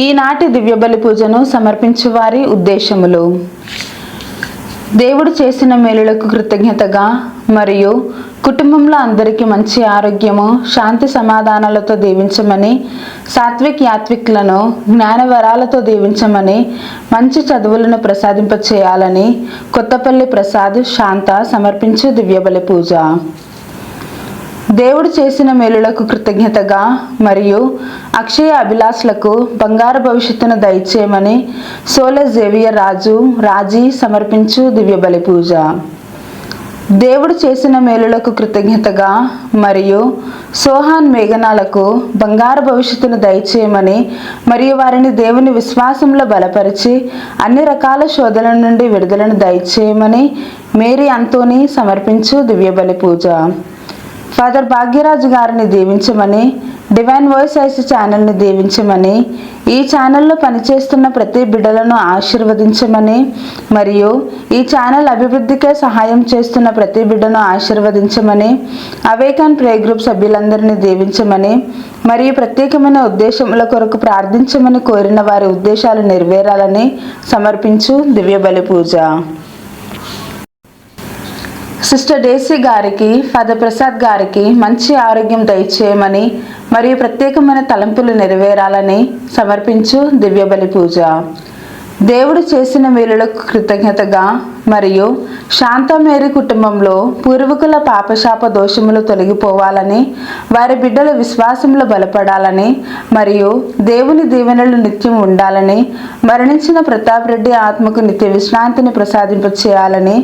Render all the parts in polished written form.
ఈనాటి దివ్యబలి పూజను సమర్పించు వారి ఉద్దేశములు: దేవుడు చేసిన మేలులకు కృతజ్ఞతగా మరియు కుటుంబంలో అందరికీ మంచి ఆరోగ్యము, శాంతి సమాధానాలతో దీవించమని, సాత్విక్ యాత్విక్లను జ్ఞాన వరాలతో దీవించమని, మంచి చదువులను ప్రసాదింపచేయాలని కొత్తపల్లి ప్రసాద్ శాంత సమర్పించే దివ్యబలి పూజ. దేవుడు చేసిన మేలులకు కృతజ్ఞతగా మరియు అక్షయ అభిలాషులకు బంగారు భవిష్యత్తును దయచేయమని సోలె జేవియర్ రాజీ సమర్పించు దివ్యబలి పూజ. దేవుడు చేసిన మేలులకు కృతజ్ఞతగా మరియు సోహాన్ మేఘనాలకు బంగారు భవిష్యత్తును దయచేయమని మరియు వారిని దేవుని విశ్వాసంలో బలపరిచి అన్ని రకాల శోధనల నుండి విడుదలను దయచేయమని మేరీ అంతోని సమర్పించు దివ్యబలి పూజ. ఫాదర్ భాగ్యరాజు గారిని దీవించమని, డివైన్ వాయిస్ ఐస్ ఛానల్ని దీవించమని, ఈ ఛానల్లో పనిచేస్తున్న ప్రతి బిడ్డలను ఆశీర్వదించమని మరియు ఈ ఛానల్ అభివృద్ధికే సహాయం చేస్తున్న ప్రతి బిడ్డను ఆశీర్వదించమని, అవేకన్ ప్రే గ్రూప్ సభ్యులందరినీ దీవించమని మరియు ప్రత్యేకమైన ఉద్దేశముల కొరకు ప్రార్థించమని కోరిన వారి ఉద్దేశాలు నెరవేరాలని సమర్పించు దివ్యబలి పూజ. సిస్టర్ డేసీ గారికి, ఫాదర్ ప్రసాద్ గారికి మంచి ఆరోగ్యం దయచేయమని మరియు ప్రత్యేకమైన తలంపులు నెరవేరాలని సమర్పించు దివ్యబలి పూజ. దేవుడు చేసిన మేలులకు కృతజ్ఞతగా మరియు శాంతమేరీ కుటుంబంలో పూర్వీకుల పాపశాప దోషములు తొలగిపోవాలని, వారి బిడ్డల విశ్వాసంలో బలపడాలని మరియు దేవుని దీవెనలు నిత్యం ఉండాలని, మరణించిన ప్రతాప్ రెడ్డి ఆత్మకు నిత్య విశ్రాంతిని ప్రసాదింపచేయాలని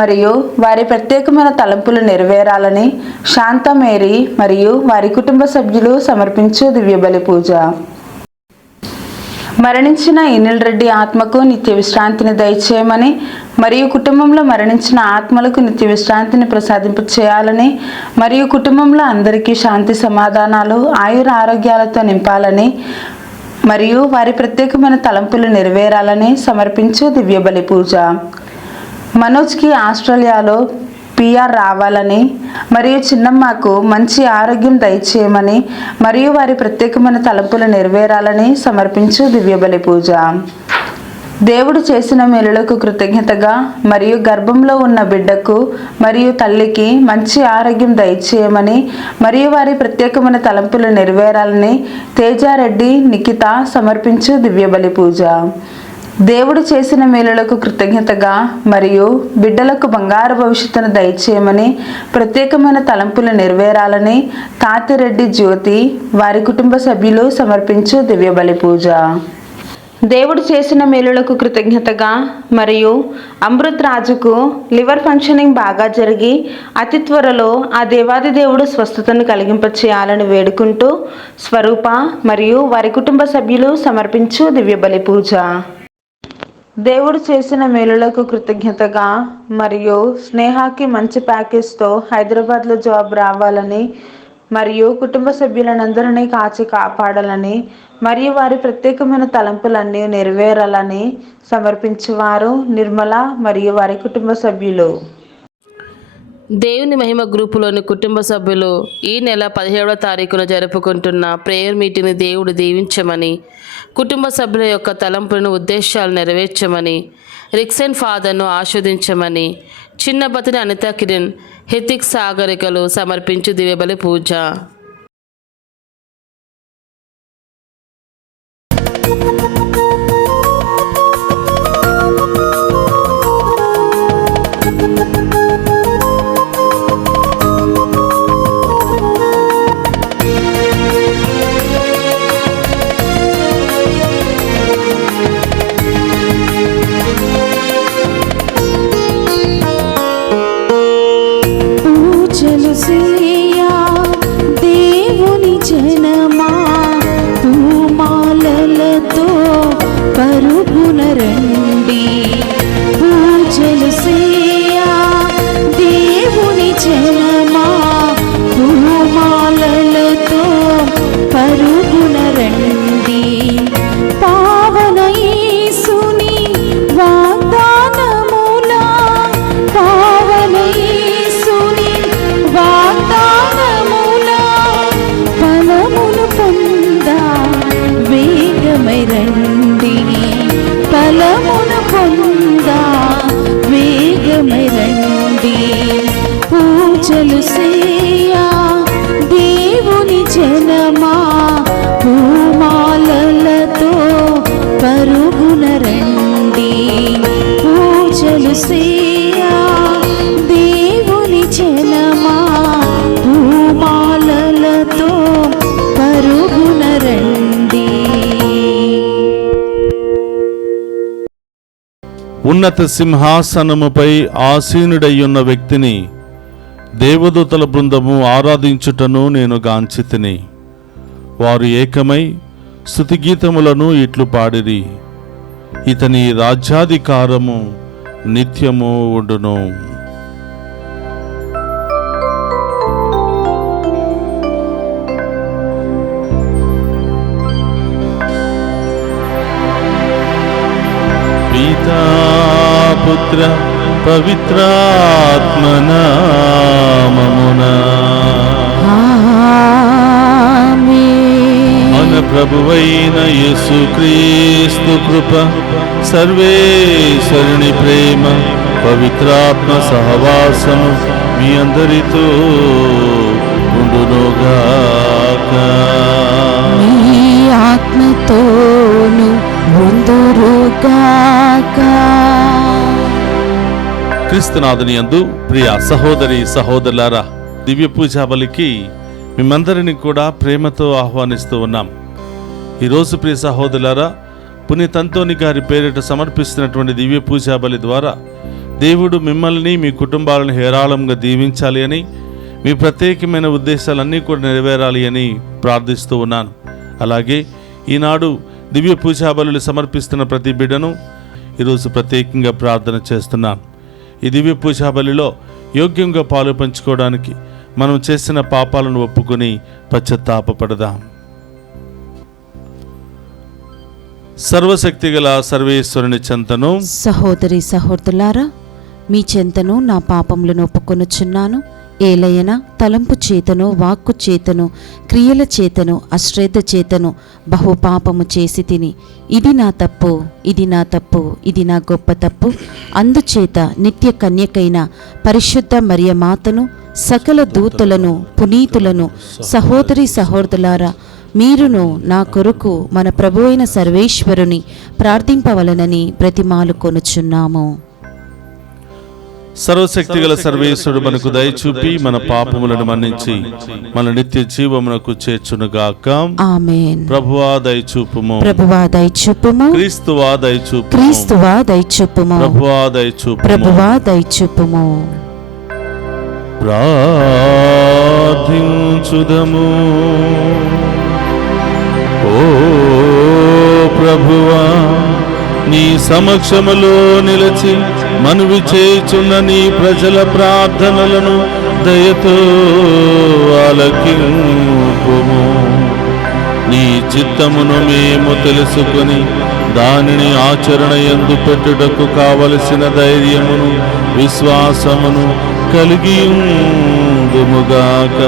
మరియు వారి ప్రత్యేకమైన తలంపులు నెరవేరాలని శాంతమేరీ మరియు వారి కుటుంబ సభ్యులు సమర్పించు దివ్యబలి పూజ. మరణించిన ఇనిల్ రెడ్డి ఆత్మకు నిత్య విశ్రాంతిని దయచేయమని మరియు కుటుంబంలో మరణించిన ఆత్మలకు నిత్య విశ్రాంతిని ప్రసాదింపచేయాలని మరియు కుటుంబంలో అందరికీ శాంతి సమాధానాలు, ఆయుర ఆరోగ్యాలతో నింపాలని మరియు వారి ప్రత్యేకమైన తలంపులు నెరవేరాలని సమర్పించు దివ్యబలి పూజ. మనోజ్కి ఆస్ట్రేలియాలో PR రావాలని మరియు చిన్నమ్మకు మంచి ఆరోగ్యం దయచేయమని మరియు వారి ప్రత్యేకమైన తలంపులు నెరవేరాలని సమర్పించు దివ్యబలి పూజ. దేవుడు చేసిన మేలులకు కృతజ్ఞతగా మరియు గర్భంలో ఉన్న బిడ్డకు మరియు తల్లికి మంచి ఆరోగ్యం దయచేయమని మరియు వారి ప్రత్యేకమైన తలంపులు నెరవేరాలని తేజారెడ్డి నిఖిత సమర్పించు దివ్యబలి పూజ. దేవుడు చేసిన మేలులకు కృతజ్ఞతగా మరియు బిడ్డలకు బంగారు భవిష్యత్తును దయచేయమని ప్రత్యేకమైన తలంపులు నెరవేరాలని తాతిరెడ్డి జ్యోతి వారి కుటుంబ సభ్యులు సమర్పించు దివ్యబలి పూజ. దేవుడు చేసిన మేలులకు కృతజ్ఞతగా మరియు అమృత్ రాజుకు లివర్ ఫంక్షనింగ్ బాగా జరిగి అతి త్వరలో ఆ దేవాది దేవుడు స్వస్థతను కలిగింపచేయాలని వేడుకుంటూ స్వరూప మరియు వారి కుటుంబ సభ్యులు సమర్పించు దివ్యబలి పూజ. దేవుడు చేసిన మేలులకు కృతజ్ఞతగా మరియు స్నేహాకి మంచి ప్యాకేజ్తో హైదరాబాద్లో జాబ్ రావాలని మరియు కుటుంబ సభ్యులందరినీ కాచి కాపాడాలని మరియు వారి ప్రత్యేకమైన తలంపులన్నీ నెరవేరాలని సమర్పించేవారు నిర్మల మరియు వారి కుటుంబ సభ్యులు. దేవుని మహిమ గ్రూపులోని కుటుంబ సభ్యులు ఈ నెల 17వ తారీఖున జరుపుకుంటున్న ప్రేయర్ మీటింగ్ని దేవుడు దీవించమని, కుటుంబ సభ్యుల యొక్క తలంపులను ఉద్దేశాలు నెరవేర్చమని, రిక్సన్ ఫాదర్ను ఆస్వాదించమని చిన్న బతిని అనితా కిరణ్ హితిక్ సాగరికలు సమర్పించు దివ్యబలి పూజ. దేవుని జనమా పూమాలలతో పరుగున రండి, పూజలు చేయా దేవుని జనమా పూమాలలతో పరుగున రండి, పావన యేసుని వాగ్దానములా పావన యేసుని వాగ్దానములా ఫలమును పొందా వేగమై వేగమై రండి, ఫలమును పొందా వేగమై రండి. పూజలు సేయా దేవుని జనమా, పూమాలలతో పరుగున రండి. పూజలు సేయా దేవుని జనమా, పూమాలలతో పరుగున రండి. ఉన్నత సింహాసనముపై ఆసీనుడయ్యున్న వ్యక్తిని దేవదూతల బృందము ఆరాధించుటను నేను గాంచితిని. వారు ఏకమై స్తుతిగీతములను ఇట్లు పాడిరి, ఇతని రాజ్యాధికారము నిత్యము ఉండును. పితా పుత్ర పవిత్రాత్మనామమునా మన ప్రభువైన యేసుక్రీస్తు కృప, సర్వేశ్వరుని ప్రేమ, పవిత్రాత్మ సహవాసము మీ అందరితో ఉండునుగాక. మీ ఆత్మతోను ఉందురుగాక. క్రీస్తునాథుని యందు ప్రియ సహోదరి సహోదరులారా, దివ్య పూజా బలికి మిమ్మందరిని కూడా ప్రేమతో ఆహ్వానిస్తూ ఉన్నాం. ఈరోజు ప్రియ సహోదరులారా, పునీత అంతోని గారి పేరిట సమర్పిస్తున్నటువంటి దివ్య పూజా బలి ద్వారా దేవుడు మిమ్మల్ని మీ కుటుంబాలను హేరాళంగా దీవించాలి అని, మీ ప్రత్యేకమైన ఉద్దేశాలన్నీ కూడా నెరవేరాలి అని ప్రార్థిస్తూ ఉన్నాను. అలాగే ఈనాడు దివ్య పూజా బలులు సమర్పిస్తున్న ప్రతి బిడ్డను ఈరోజు ప్రత్యేకంగా ప్రార్థన చేస్తున్నాను. ఈ దివ్య పూజా బలిలో యోగ్యంగా పాలు పంచుకోవడానికి మనం చేసిన పాపాలను ఒప్పుకొని పశ్చాత్తాపపడదాం. సర్వశక్తిగల సర్వేశ్వరుని చెంతను, సహోదరి సహోదరులారా, మీ చెంతను నా పాపములను ఒప్పుకొనుచున్నాను. ఏలయన తలంపు చేతను, వాక్కు చేతను, క్రియల చేతను, అశ్రద్ధ చేతను బహుపాపము చేసి తిని, ఇది నా తప్పు, ఇది నా తప్పు, ఇది నా గొప్ప తప్పు. అందుచేత నిత్య కన్యకైన పరిశుద్ధ మరియ మాతను, సకల దూతలను, పునీతులను, సహోదరి సహోదరులారా, మీరును నా కొరకు మన ప్రభువైన సర్వేశ్వరుని ప్రార్థింపవలనని ప్రతిమాలు కొనుచున్నాము. సర్వశక్తిగల సర్వేశ్వరుడు మనకు దయచూపి మన పాపములను మన్నించి మన నిత్య జీవమునకు చేర్చునుగాక. ఆమేన్. ప్రభువా దయచూపుము, ప్రభువా దయచూపుము, క్రీస్తువా దయచూపుము, క్రీస్తువా దయచూపుము, ప్రభువా దయచూపుము, ప్రభువా దయచూపుము. ప్రార్థించుదము. ఓ ప్రభువా, నీ సమక్షములో నిలిచి మనవి చేయుచున్న నీ ప్రజల ప్రార్థనలను దయతో ఆలకింపుము. నీ చిత్తమును మేము తెలుసుకొని దానిని ఆచరణ యందు పెట్టుటకు కావలసిన ధైర్యమును, విశ్వాసమును కలిగియుందుముగాక.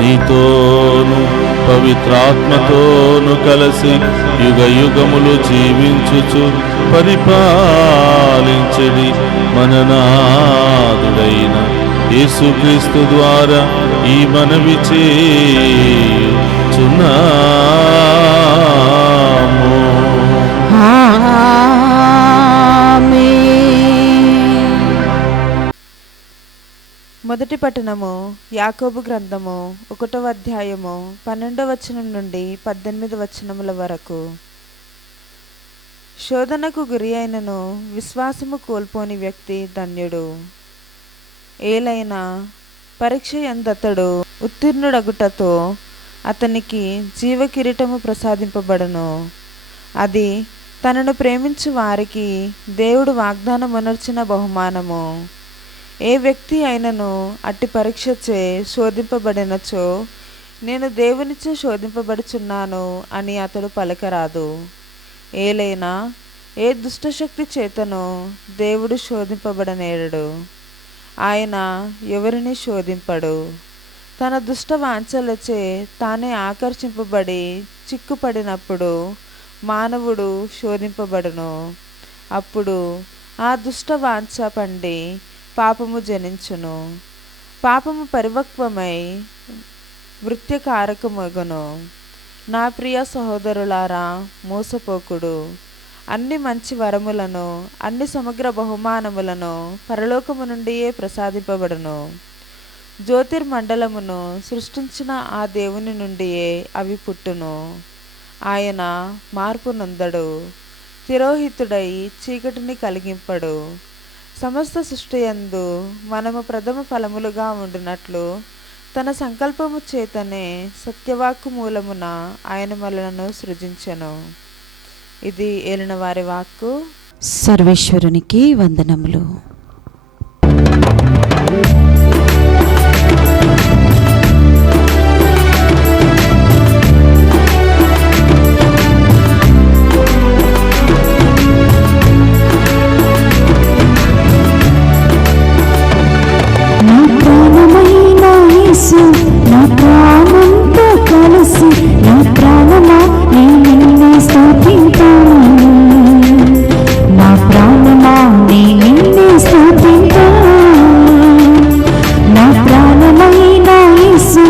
నీతోను పవిత్రాత్మతోను కలిసి యుగ యుగములు జీవించుచు పరిపాలించడి మననాథుడైన యేసుక్రీస్తు ద్వారా ఈ మనవి చేయుచున్నాము. మొదటి పట్టణము యాకోబు గ్రంథము 1వ అధ్యాయము 12వ వచనం నుండి 18వ వచనముల వరకు. శోధనకు గురి అయినను విశ్వాసము కోల్పోని వ్యక్తి ధన్యుడు. ఏలైనా పరీక్ష యందతడు ఉత్తీర్ణుడగుటతో అతనికి జీవ కిరీటము ప్రసాదింపబడును. అది తనను ప్రేమించు వారికి దేవుడు వాగ్దానమునర్చిన బహుమానము. ఏ వ్యక్తి అయినను అట్టి పరీక్షచే శోధింపబడినచో నేను దేవునిచే శోధింపబడుచున్నాను అని అతడు పలకరాదు. ఏలైనా ఏ దుష్టశక్తి చేతనో దేవుడు శోధింపబడనేరడు. ఆయన ఎవరిని శోధింపడు. తన దుష్ట వాంఛలచే తానే ఆకర్షింపబడి చిక్కుపడినప్పుడు మానవుడు శోధింపబడును. అప్పుడు ఆ దుష్ట వాంఛ పండి పాపము జనించును. పాపము పరిపక్వమై మృత్యుకారకమగును. నా ప్రియ సహోదరులారా, మోసపోకుడు. అన్ని మంచి వరములను, అన్ని సమగ్ర బహుమానములను పరలోకము నుండియే ప్రసాదింపబడును. జ్యోతిర్మండలమును సృష్టించిన ఆ దేవుని నుండియే అవి పుట్టును. ఆయన మార్పు నొందడు, తిరోహితుడై చీకటిని కలిగింపడు. సమస్త సృష్టియందు మనము ప్రథమ ఫలములుగా ఉండినట్లు తన సంకల్పము చేతనే సత్యవాక్కు మూలమున ఆయన మనలను సృజించెను. ఇది ఏలిన వారి వాక్కు. సర్వేశ్వరునికి వందనములు. నా ప్రాణంతో కలిసి నా ప్రాణమా నీ నిన్నే స్తుతింతును. నా ప్రాణమా నీ నిన్నే స్తుతింతును. నా ప్రాణమైన యేసు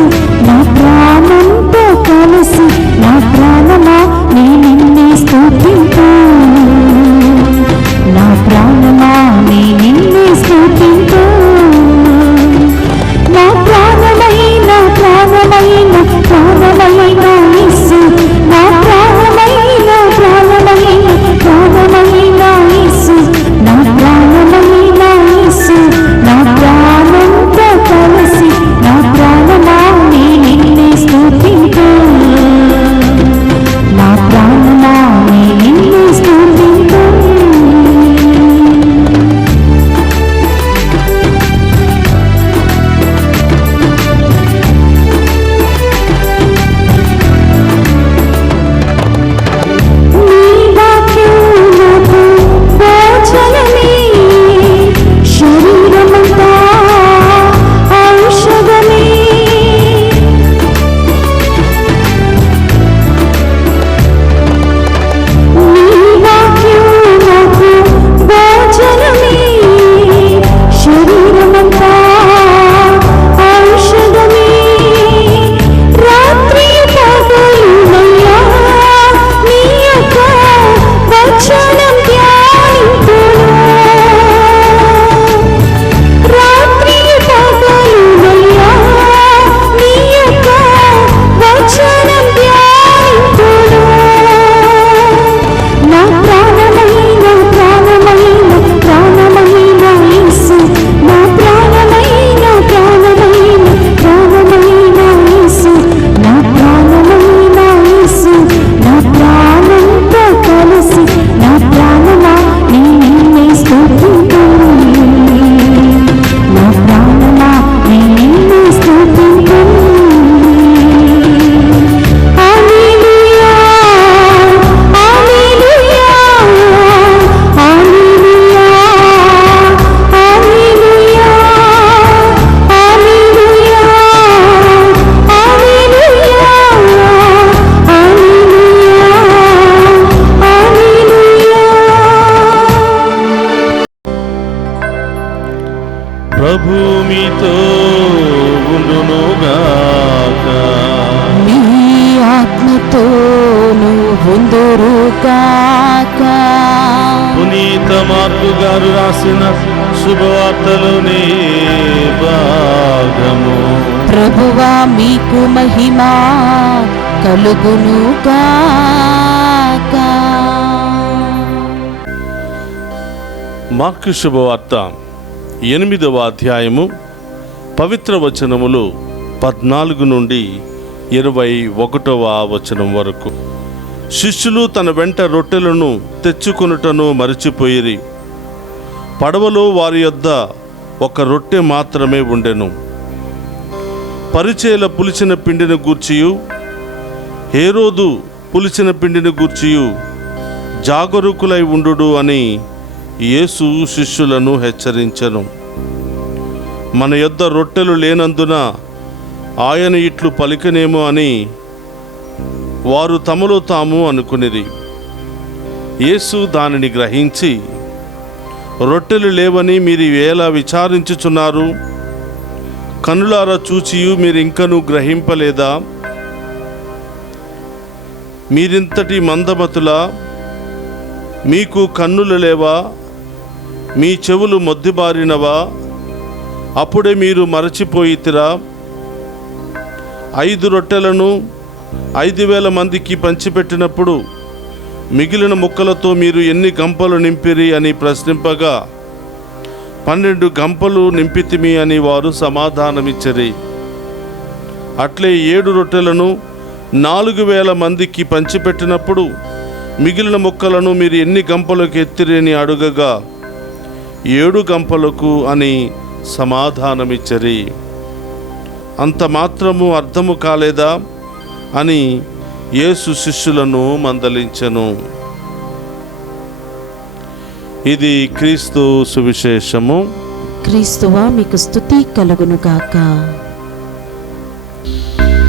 నా ప్రాణంతో కలిసి నా ప్రాణమా నీ నిన్నే స్తుతింతును. నా ప్రాణమా నీ నిన్నే స్తుతింతును. నా ప్రాణమైన ప్రాణమైన ప్రాణమైన యేసు నా ప్రాణమైన ప్రాణమైన ప్రాణమైన యేసు నా ప్రాణమైన యేసు నా ప్రాణంతో కలిసి నా ప్రాణమా నీ నిన్నే స్తుతింతును. నా ప్రాణమా నీ నిన్నే స్తుతింతును. శరీరమంతా ఔషధమే. నీ వాక్యం నాకు భోజనమే. శరీరమంతా ఔషధమే. రాత్రి పగలునయ్యా నీ యొక్క వచనం ధ్యానింతును. రాత్రి పగలునయ్యా నీ యొక్క వచనం ధ్యానింతును. నా ప్రాణమైన ప్రాణమైన ప్రాణమైన యేసు నా ప్రాణమైన ప్రాణమైన ప్రాణమైన యేసు నా ప్రాణమైన యేసు నా ప్రాణంతో కలిసి నా ప్రాణమా నీ నిన్నే స్తుతింతును. నా ప్రాణమా నీ నిన్నే స్తుతింతును. హల్లెలూయా హల్లెలూయా హల్లెలూయా హల్లెలూయా హల్లెలూయా హల్లెలూయా ప్రభు మీతో ఉండునుగాక. మీ ఆత్మతోను ఉందురుగాక. పునీత మార్కు గారు రాసిన శుభవార్తలోని భాగము. ప్రభువా మీకు మహిమ కలుగునుగాక. మార్కు శుభవార్త 8వ అధ్యాయము పవిత్ర వచనములు 14 నుండి 21వ వచనం వరకు. శిష్యులు తన వెంట రొట్టెలను తెచ్చుకొనుటను మరచిపోయిరి. పడవలో వారి యొద్ద ఒక రొట్టె మాత్రమే ఉండెను. పరిచయుల పులిచిన పిండిని గూర్చియు హేరోదు పులిచిన పిండిని గూర్చియు జాగరూకులై ఉండుడు అని యేసు శిష్యులను హెచ్చరించెను. మన యొద్ద రొట్టెలు లేనందున ఆయన ఇట్లు పలికనేమో అని వారు తమలో తాము అనుకునిరి. యేసు దానిని గ్రహించి, రొట్టెలు లేవని మీరు ఎలా విచారించుచున్నారు? కన్నులారా చూచియు మీరింకనూ గ్రహింపలేదా? మీరింతటి మందమతులా? మీకు కన్నులు లేవా? మీ చెవులు మొద్దుబారినవా? అప్పుడే మీరు మరచిపోయితిరా? 5 రొట్టెలను 5,000 మందికి పంచిపెట్టినప్పుడు మిగిలిన ముక్కలతో మీరు ఎన్ని గంపలు నింపిరి అని ప్రశ్నింపగా 12 గంపలు నింపితిమి అని వారు సమాధానమిచ్చరి. అట్లే 7 రొట్టెలను 4,000 మందికి పంచిపెట్టినప్పుడు మిగిలిన ముక్కలను మీరు ఎన్ని గంపలకు ఎత్తిరి అని అడుగగా 7 గంపలకు అని సమాధానమిచ్చరి. అంత మాత్రము అర్థము కాలేదా అని యేసు శిష్యులను మందలించెను. ఇది క్రీస్తు సువిశేషము. క్రీస్తువా మీకు స్తుతి కలుగునుగాక.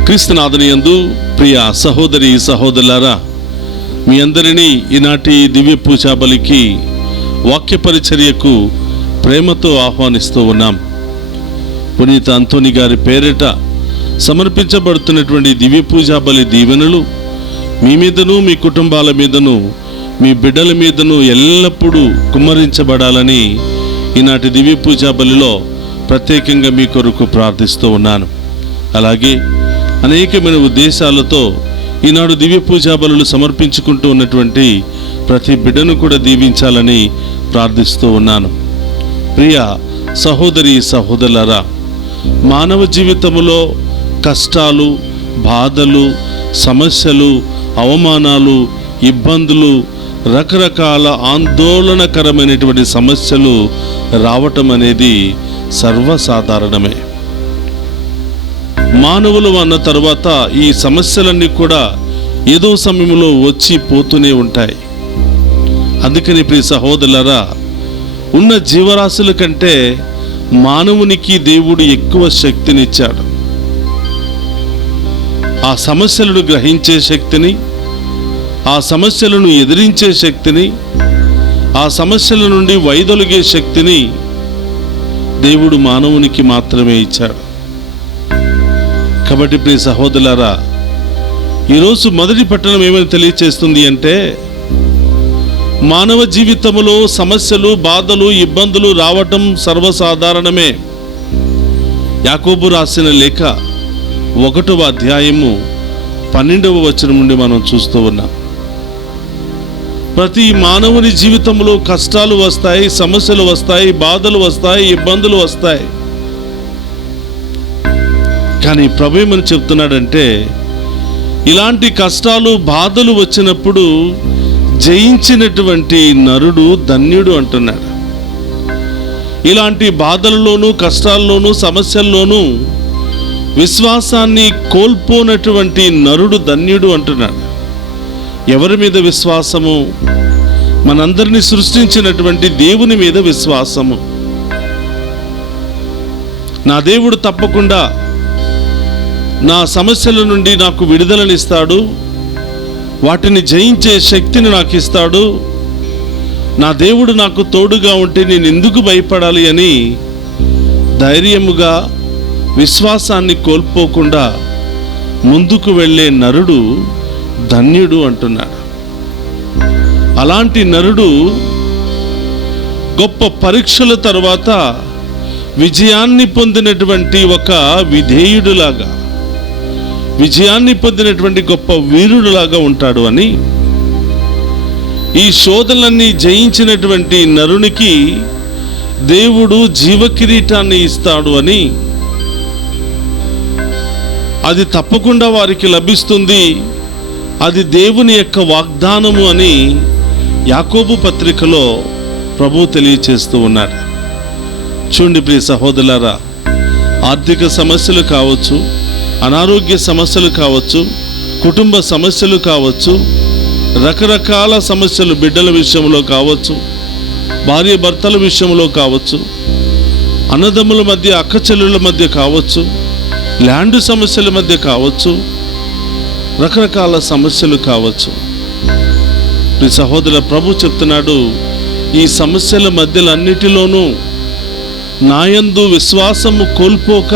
క్రీస్తునాథుని యందు ప్రియ సహోదరి సహోదరులారా, మీ అందరినీ ఈనాటి దివ్య పూజా బలికి, వాక్య పరిచర్యకు ప్రేమతో ఆహ్వానిస్తూ ఉన్నాం. పునీత అంతోని గారి పేరిట సమర్పించబడుతున్నటువంటి దివ్య పూజా బలి దీవెనలు మీ మీదను, మీ కుటుంబాల మీదను, మీ బిడ్డల మీదను ఎల్లప్పుడూ కుమ్మరించబడాలని ఈనాటి దివ్య పూజా బలిలో ప్రత్యేకంగా మీ కొరకు ప్రార్థిస్తూ ఉన్నాను. అలాగే అనేకమైన ఉద్దేశాలతో ఈనాడు దివ్య పూజా బలులు సమర్పించుకుంటూ ఉన్నటువంటి ప్రతి బిడ్డను కూడా దీవించాలని ప్రార్థిస్తూ ఉన్నాను. ప్రియ సహోదరి సహోదరులారా, మానవ జీవితంలో కష్టాలు, బాధలు, సమస్యలు, అవమానాలు, ఇబ్బందులు, రకరకాల ఆందోళనకరమైనటువంటి సమస్యలు రావటం అనేది సర్వసాధారణమే. మానవులు అన్న తర్వాత ఈ సమస్యలన్నీ కూడా ఏదో సమయంలో వచ్చి పోతూనే ఉంటాయి. అందుకని ప్రియ సహోదరులారా, ఉన్న జీవరాశుల కంటే మానవునికి దేవుడు ఎక్కువ శక్తినిచ్చాడు. ఆ సమస్యలను గ్రహించే శక్తిని, ఆ సమస్యలను ఎదిరించే శక్తిని, ఆ సమస్యల నుండి వైదొలిగే శక్తిని దేవుడు మానవునికి మాత్రమే ఇచ్చాడు. కాబట్టి ప్రియ సహోదరులారా, ఈరోజు మొదటి పట్టణం ఏమని తెలియచేస్తుంది అంటే, మానవ జీవితంలో సమస్యలు, బాధలు, ఇబ్బందులు రావటం సర్వసాధారణమే. యాకోబు రాసిన లేఖ 1వ అధ్యాయము 12వ వచనం నుండి మనం చూస్తూ ఉన్నాం. ప్రతి మానవుని జీవితంలో కష్టాలు వస్తాయి, సమస్యలు వస్తాయి, బాధలు వస్తాయి, ఇబ్బందులు వస్తాయి. కానీ ప్రభు ఏమని చెప్తున్నాడంటే, ఇలాంటి కష్టాలు, బాధలు వచ్చినప్పుడు జయించినటువంటి నరుడు ధన్యుడు అంటున్నాడు. ఇలాంటి బాధలలోనూ, కష్టాల్లోనూ, సమస్యల్లోనూ విశ్వాసాన్ని కోల్పోనటువంటి నరుడు ధన్యుడు అంటున్నాడు. ఎవరి మీద విశ్వాసము? మనందరినీ సృష్టించినటువంటి దేవుని మీద విశ్వాసము. నా దేవుడు తప్పకుండా నా సమస్యల నుండి నాకు విడుదలనిస్తాడు, వాటిని జయించే శక్తిని నాకు ఇస్తాడు, నా దేవుడు నాకు తోడుగా ఉంటే నేను ఎందుకు భయపడాలి అని ధైర్యముగా, విశ్వాసాన్ని కోల్పోకుండా ముందుకు వెళ్ళే నరుడు ధన్యుడు అంటున్నాడు. అలాంటి నరుడు గొప్ప పరీక్షల తర్వాత విజయాన్ని పొందినటువంటి ఒక విధేయుడులాగా, విజయాన్ని పొందినటువంటి గొప్ప వీరుడులాగా ఉంటాడు అని, ఈ శోధనలన్నీ జయించినటువంటి నరునికి దేవుడు జీవకిరీటాన్ని ఇస్తాడు అని, అది తప్పకుండా వారికి లభిస్తుంది, అది దేవుని యొక్క వాగ్దానము అని యాకోబు పత్రికలో ప్రభువు తెలియచేస్తూ ఉన్నాడు. చూడండి ప్రియ సహోదరులారా, ఆర్థిక సమస్యలు కావచ్చు, అనారోగ్య సమస్యలు కావచ్చు, కుటుంబ సమస్యలు కావచ్చు, రకరకాల సమస్యలు బిడ్డల విషయంలో కావచ్చు, భార్య భర్తల విషయంలో కావచ్చు, అన్నదమ్ముల మధ్య, అక్క చెల్లెళ్ళ మధ్య కావచ్చు, ల్యాండ్ సమస్యల మధ్య కావచ్చు, రకరకాల సమస్యలు కావచ్చు. ప్రియ సహోదరుల, ప్రభు చెప్తున్నాడు, ఈ సమస్యల మధ్యలన్నిటిలోనూ నాయందు విశ్వాసము కోల్పోక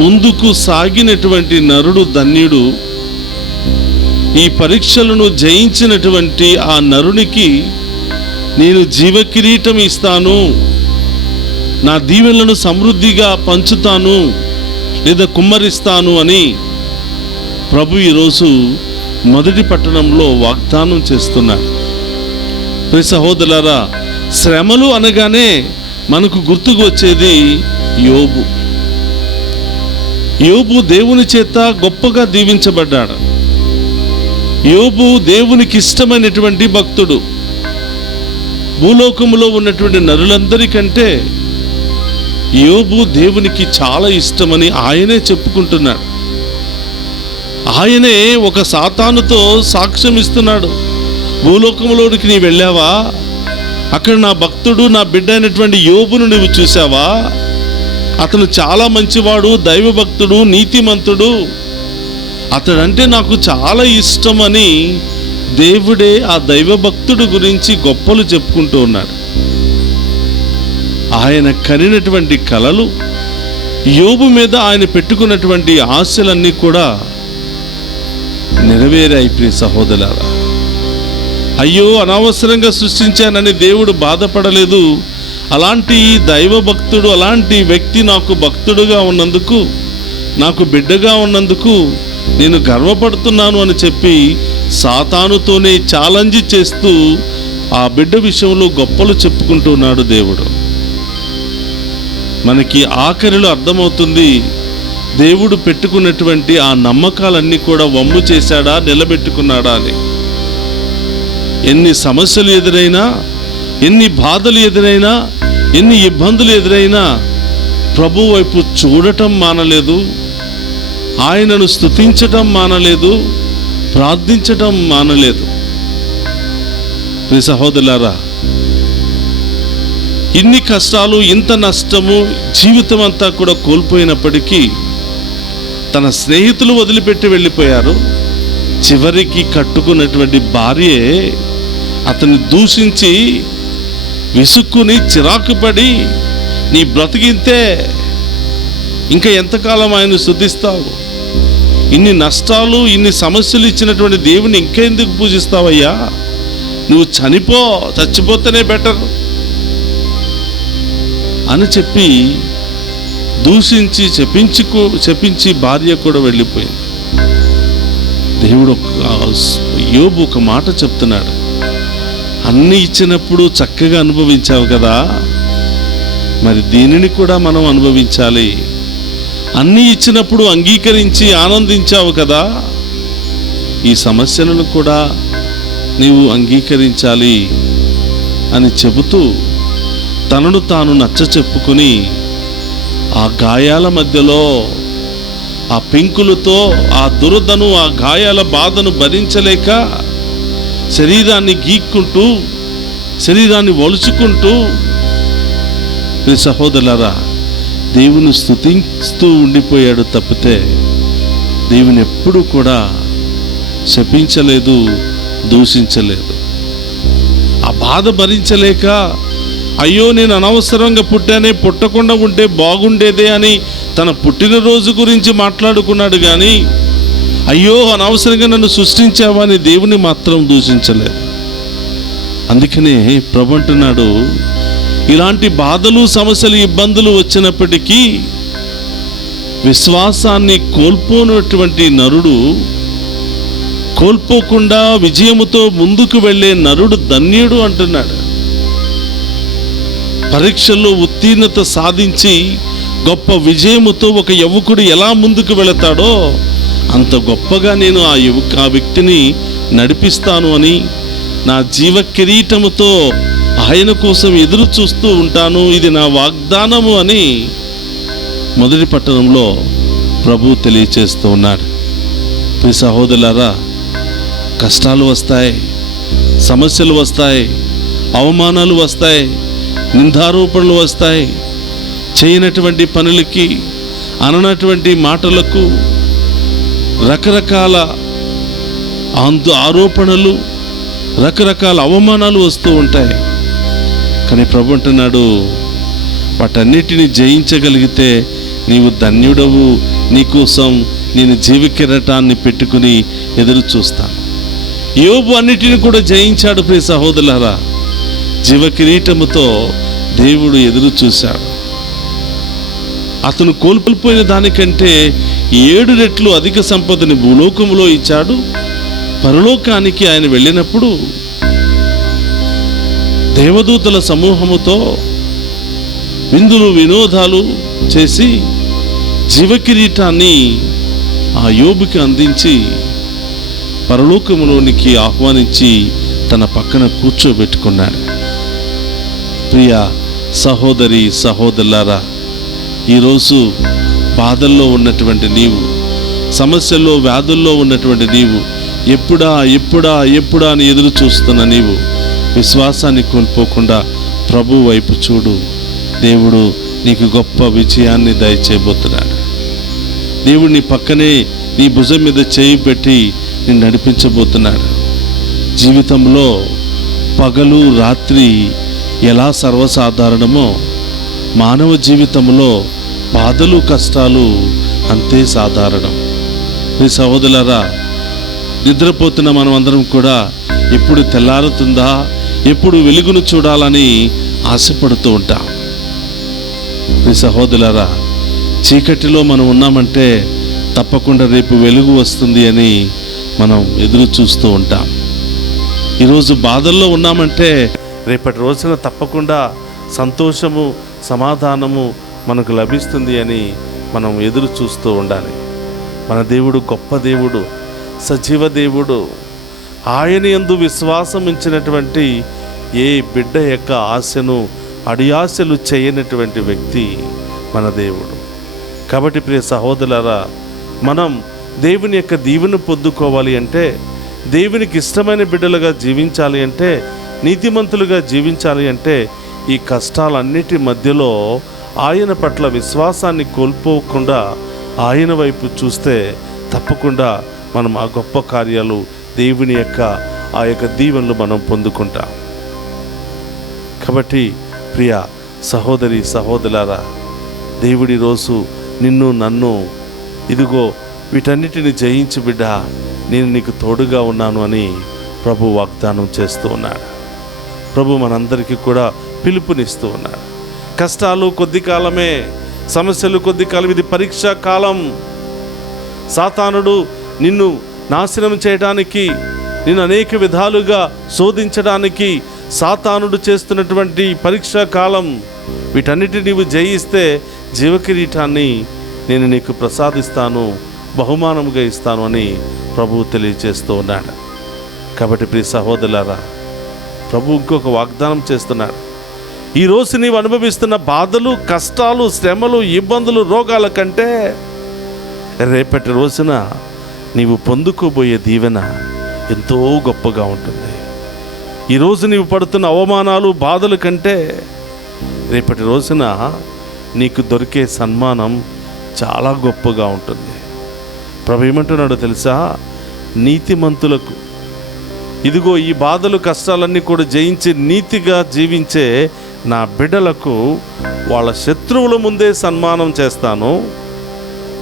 ముందుకు సాగినటువంటి నరుడు ధన్యుడు. ఈ పరీక్షలను జయించినటువంటి ఆ నరునికి నేను జీవకిరీటం ఇస్తాను, నా దీవెనలను సమృద్ధిగా పంచుతాను లేదా కుమ్మరిస్తాను అని ప్రభు ఈరోజు మొదటి పట్టణంలో వాగ్దానం చేస్తున్నాడు. ప్రియ సహోదరులారా, శ్రమలు అనగానే మనకు గుర్తుకు వచ్చేది యోబు. యోబు దేవుని చేత గొప్పగా దీవించబడ్డాడు. యోబు దేవునికి ఇష్టమైనటువంటి భక్తుడు. భూలోకములో ఉన్నటువంటి నరులందరికంటే యోబు దేవునికి చాలా ఇష్టమని ఆయనే చెప్పుకుంటున్నాడు. ఆయనే ఒక సాతానుతో సాక్ష్యం ఇస్తున్నాడు. భూలోకంలోనికి నీ వెళ్ళావా? అక్కడ నా భక్తుడు, నా బిడ్డ అయినటువంటి యోబును నువ్వు చూసావా? అతను చాలా మంచివాడు, దైవభక్తుడు, నీతిమంతుడు, అతడంటే నాకు చాలా ఇష్టం అని దేవుడే ఆ దైవభక్తుడు గురించి గొప్పలు చెప్పుకుంటూ ఉన్నాడు. ఆయన కనినటువంటి కలలు, యోబు మీద ఆయన పెట్టుకున్నటువంటి ఆశలన్నీ కూడా నెరవేరాయి. ప్రియ సహోదరులారా, అయ్యో అనవసరంగా సృష్టించానని దేవుడు బాధపడలేదు. అలాంటి దైవభక్తుడు, అలాంటి వ్యక్తి నాకు భక్తుడుగా ఉన్నందుకు, నాకు బిడ్డగా ఉన్నందుకు నేను గర్వపడుతున్నాను అని చెప్పి సాతానుతోనే ఛాలెంజ్ చేస్తూ ఆ బిడ్డ విషయంలో గొప్పలు చెప్పుకుంటున్నాడు దేవుడు. మనకి ఆఖరిలో అర్థమవుతుంది దేవుడు పెట్టుకున్నటువంటి ఆ నమ్మకాలన్నీ కూడా వమ్ము చేశాడా, నిలబెట్టుకున్నాడా అని. ఎన్ని సమస్యలు ఎదురైనా, ఎన్ని బాధలు ఎదురైనా, ఎన్ని ఇబ్బందులు ఎదురైనా ప్రభు వైపు చూడటం మానలేదు, ఆయనను స్తుతించటం మానలేదు, ప్రార్థించటం మానలేదు. ప్రియ సహోదరులారా, ఇన్ని కష్టాలు, ఇంత నష్టము, జీవితం అంతా కూడా కోల్పోయినప్పటికీ తన స్నేహితులు వదిలిపెట్టి వెళ్ళిపోయారు. చివరికి కట్టుకున్నటువంటి భార్యే అతన్ని దూషించి విసుక్కుని చిరాకుపడి, నీ బ్రతికింతే, ఇంకా ఎంతకాలం ఆయన స్తుతిస్తావు? ఇన్ని నష్టాలు, ఇన్ని సమస్యలు ఇచ్చినటువంటి దేవుని ఇంకా ఎందుకు పూజిస్తావయ్యా? నువ్వు చచ్చిపోతేనే బెటర్ అని చెప్పి దూషించి చెప్పించి భార్య కూడా వెళ్ళిపోయింది. దేవుడు యోబు ఒక మాట చెప్తున్నాడు, అన్నీ ఇచ్చినప్పుడు చక్కగా అనుభవించావు కదా, మరి దీనిని కూడా మనం అనుభవించాలి. అన్నీ ఇచ్చినప్పుడు అంగీకరించి ఆనందించావు కదా, ఈ సమస్యలను కూడా నీవు అంగీకరించాలి అని చెబుతూ తనను తాను నచ్చ చెప్పుకుని ఆ గాయాల మధ్యలో, ఆ పెంకులతో, ఆ దురదను, ఆ గాయాల బాధను భరించలేక శరీరాన్ని గీక్కుంటూ, శరీరాన్ని వలుచుకుంటూ, ప్రియ సహోదరులారా, దేవుని స్తుతిస్తూ ఉండిపోయాడు తప్పితే దేవుని ఎప్పుడూ కూడా శపించలేదు, దూషించలేదు. ఆ బాధ భరించలేక, అయ్యో నేను అనవసరంగా పుట్టానే, పుట్టకుండా ఉంటే బాగుండేదే అని తన పుట్టినరోజు గురించి మాట్లాడుకున్నాడు కానీ అయ్యో అనవసరంగా నన్ను సృష్టించావా అని దేవుని మాత్రం దూషించలేదు. అందుకనే ప్రభు అంటున్నాడు, ఇలాంటి బాధలు, సమస్యలు, ఇబ్బందులు వచ్చినప్పటికీ విశ్వాసాన్ని కోల్పోనటువంటి నరుడు, కోల్పోకుండా విజయముతో ముందుకు వెళ్ళే నరుడు ధన్యుడు అంటున్నాడు. పరీక్షల్లో ఉత్తీర్ణత సాధించి గొప్ప విజయముతో ఒక యువకుడు ఎలా ముందుకు వెళతాడో అంత గొప్పగా నేను ఆ వ్యక్తిని నడిపిస్తాను అని, నా జీవ కిరీటముతో ఆయన కోసం ఎదురు చూస్తూ ఉంటాను, ఇది నా వాగ్దానము అని మొదటి పట్టణంలో ప్రభు తెలియచేస్తూ ఉన్నాడు. ప్రియ సహోదరులారా, కష్టాలు వస్తాయి, సమస్యలు వస్తాయి, అవమానాలు వస్తాయి, నిందారోపణలు వస్తాయి. చేయనటువంటి పనులకి, అననటువంటి మాటలకు రకరకాల ఆరోపణలు, రకరకాల అవమానాలు వస్తూ ఉంటాయి. కానీ ప్రభు అంటున్నాడు, వాటన్నిటిని జయించగలిగితే నీవు ధన్యుడవు, నీకోసం నేను జీవకిరీటాన్ని పెట్టుకుని ఎదురు చూస్తాను. యోబు అన్నిటిని కూడా జయించాడు. ప్రియ సహోదరులారా, జీవకిరీటముతో దేవుడు ఎదురు చూశాడు. అతను కోల్పోయిన దానికంటే 7 రెట్లు అధిక సంపదని భూలోకంలో ఇచ్చాడు. పరలోకానికి ఆయన వెళ్ళినప్పుడు దేవదూతల సమూహముతో విందులు వినోదాలు చేసి జీవకిరీటాన్ని ఆ యోబుకి అందించి పరలోకములోనికి ఆహ్వానించి తన పక్కన కూర్చోబెట్టుకున్నాడు. ప్రియ సహోదరి సహోదరులారా, ఈరోజు బాధల్లో ఉన్నటువంటి నీవు, సమస్యల్లో వ్యాధుల్లో ఉన్నటువంటి నీవు, ఎప్పుడా ఎప్పుడా ఎప్పుడా అని ఎదురు చూస్తున్న నీవు విశ్వాసాన్ని కోల్పోకుండా ప్రభు వైపు చూడు. దేవుడు నీకు గొప్ప విజయాన్ని దయచేయబోతున్నాడు. దేవుడు నీ పక్కనే నీ భుజం మీద చేయి పెట్టి నిన్ను నడిపించబోతున్నాడు. జీవితంలో పగలు రాత్రి ఎలా సర్వసాధారణమో మానవ జీవితంలో బాధలు కష్టాలు అంతే సాధారణం. మీ సహోదరులారా, నిద్రపోతున్న మనం అందరం కూడా ఎప్పుడు తెల్లారుతుందా, ఎప్పుడు వెలుగును చూడాలని ఆశపడుతూ ఉంటాం. మీ సహోదరులారా, చీకటిలో మనం ఉన్నామంటే తప్పకుండా రేపు వెలుగు వస్తుంది అని మనం ఎదురు చూస్తూ ఉంటాం. ఈరోజు బాధల్లో ఉన్నామంటే రేపటి రోజున తప్పకుండా సంతోషము సమాధానము మనకు లభిస్తుంది అని మనం ఎదురు చూస్తూ ఉండాలి. మన దేవుడు గొప్ప దేవుడు, సజీవ దేవుడు. ఆయన యందు విశ్వాసం ఉంచినటువంటి ఏ బిడ్డ యొక్క ఆశను అడియాశలు చేయనటువంటి వ్యక్తి మన దేవుడు. కాబట్టి ప్రియ సహోదరులారా, మనం దేవుని యొక్క దీవెను పొందుకోవాలి అంటే, దేవునికి ఇష్టమైన బిడ్డలుగా జీవించాలి అంటే, నీతిమంతులుగా జీవించాలి అంటే, ఈ కష్టాలన్నిటి మధ్యలో ఆయన పట్ల విశ్వాసాన్ని కోల్పోకుండా ఆయన వైపు చూస్తే తప్పకుండా మనం ఆ గొప్ప కార్యాలు, దేవుని యొక్క ఆ యొక్క దీవెనలు మనం పొందుకుంటాం. కాబట్టి ప్రియ సహోదరి సహోదరులారా, దేవుడి రోజు నిన్ను నన్ను ఇదిగో వీటన్నిటిని జయించి బిడ్డ, నేను నీకు తోడుగా ఉన్నాను అని ప్రభు వాగ్దానం చేస్తూ ఉన్నాడు. ప్రభు మనందరికీ కూడా పిలుపునిస్తూ ఉన్నాడు. కష్టాలు కొద్ది కాలమే, సమస్యలు కొద్ది కాలం, ఇది పరీక్షా కాలం. సాతానుడు నిన్ను నాశనం చేయడానికి, నిన్ను అనేక విధాలుగా శోధించడానికి సాతానుడు చేస్తున్నటువంటి పరీక్షా కాలం. వీటన్నిటిని నీవు జయిస్తే జీవకిరీటాన్ని నేను నీకు ప్రసాదిస్తాను, బహుమానముగా ఇస్తాను అని ప్రభువు తెలియజేస్తూ ఉన్నాడు. కాబట్టి ప్రియ సహోదరులారా, ప్రభు ఇంకొక వాగ్దానం చేస్తున్నాడు. ఈరోజు నీవు అనుభవిస్తున్న బాధలు, కష్టాలు, శ్రమలు, ఇబ్బందులు, రోగాల కంటే రేపటి రోజున నీవు పొందుకోబోయే దీవెన ఎంతో గొప్పగా ఉంటుంది. ఈరోజు నీవు పడుతున్న అవమానాలు, బాధల కంటే రేపటి రోజున నీకు దొరికే సన్మానం చాలా గొప్పగా ఉంటుంది. ప్రభు ఏమంటున్నాడో తెలుసా? నీతిమంతులకు, ఇదిగో ఈ బాధలు కష్టాలన్నీ కూడా జయించి నీతిగా జీవించే నా బిడ్డలకు వాళ్ళ శత్రువుల ముందే సన్మానం చేస్తాను,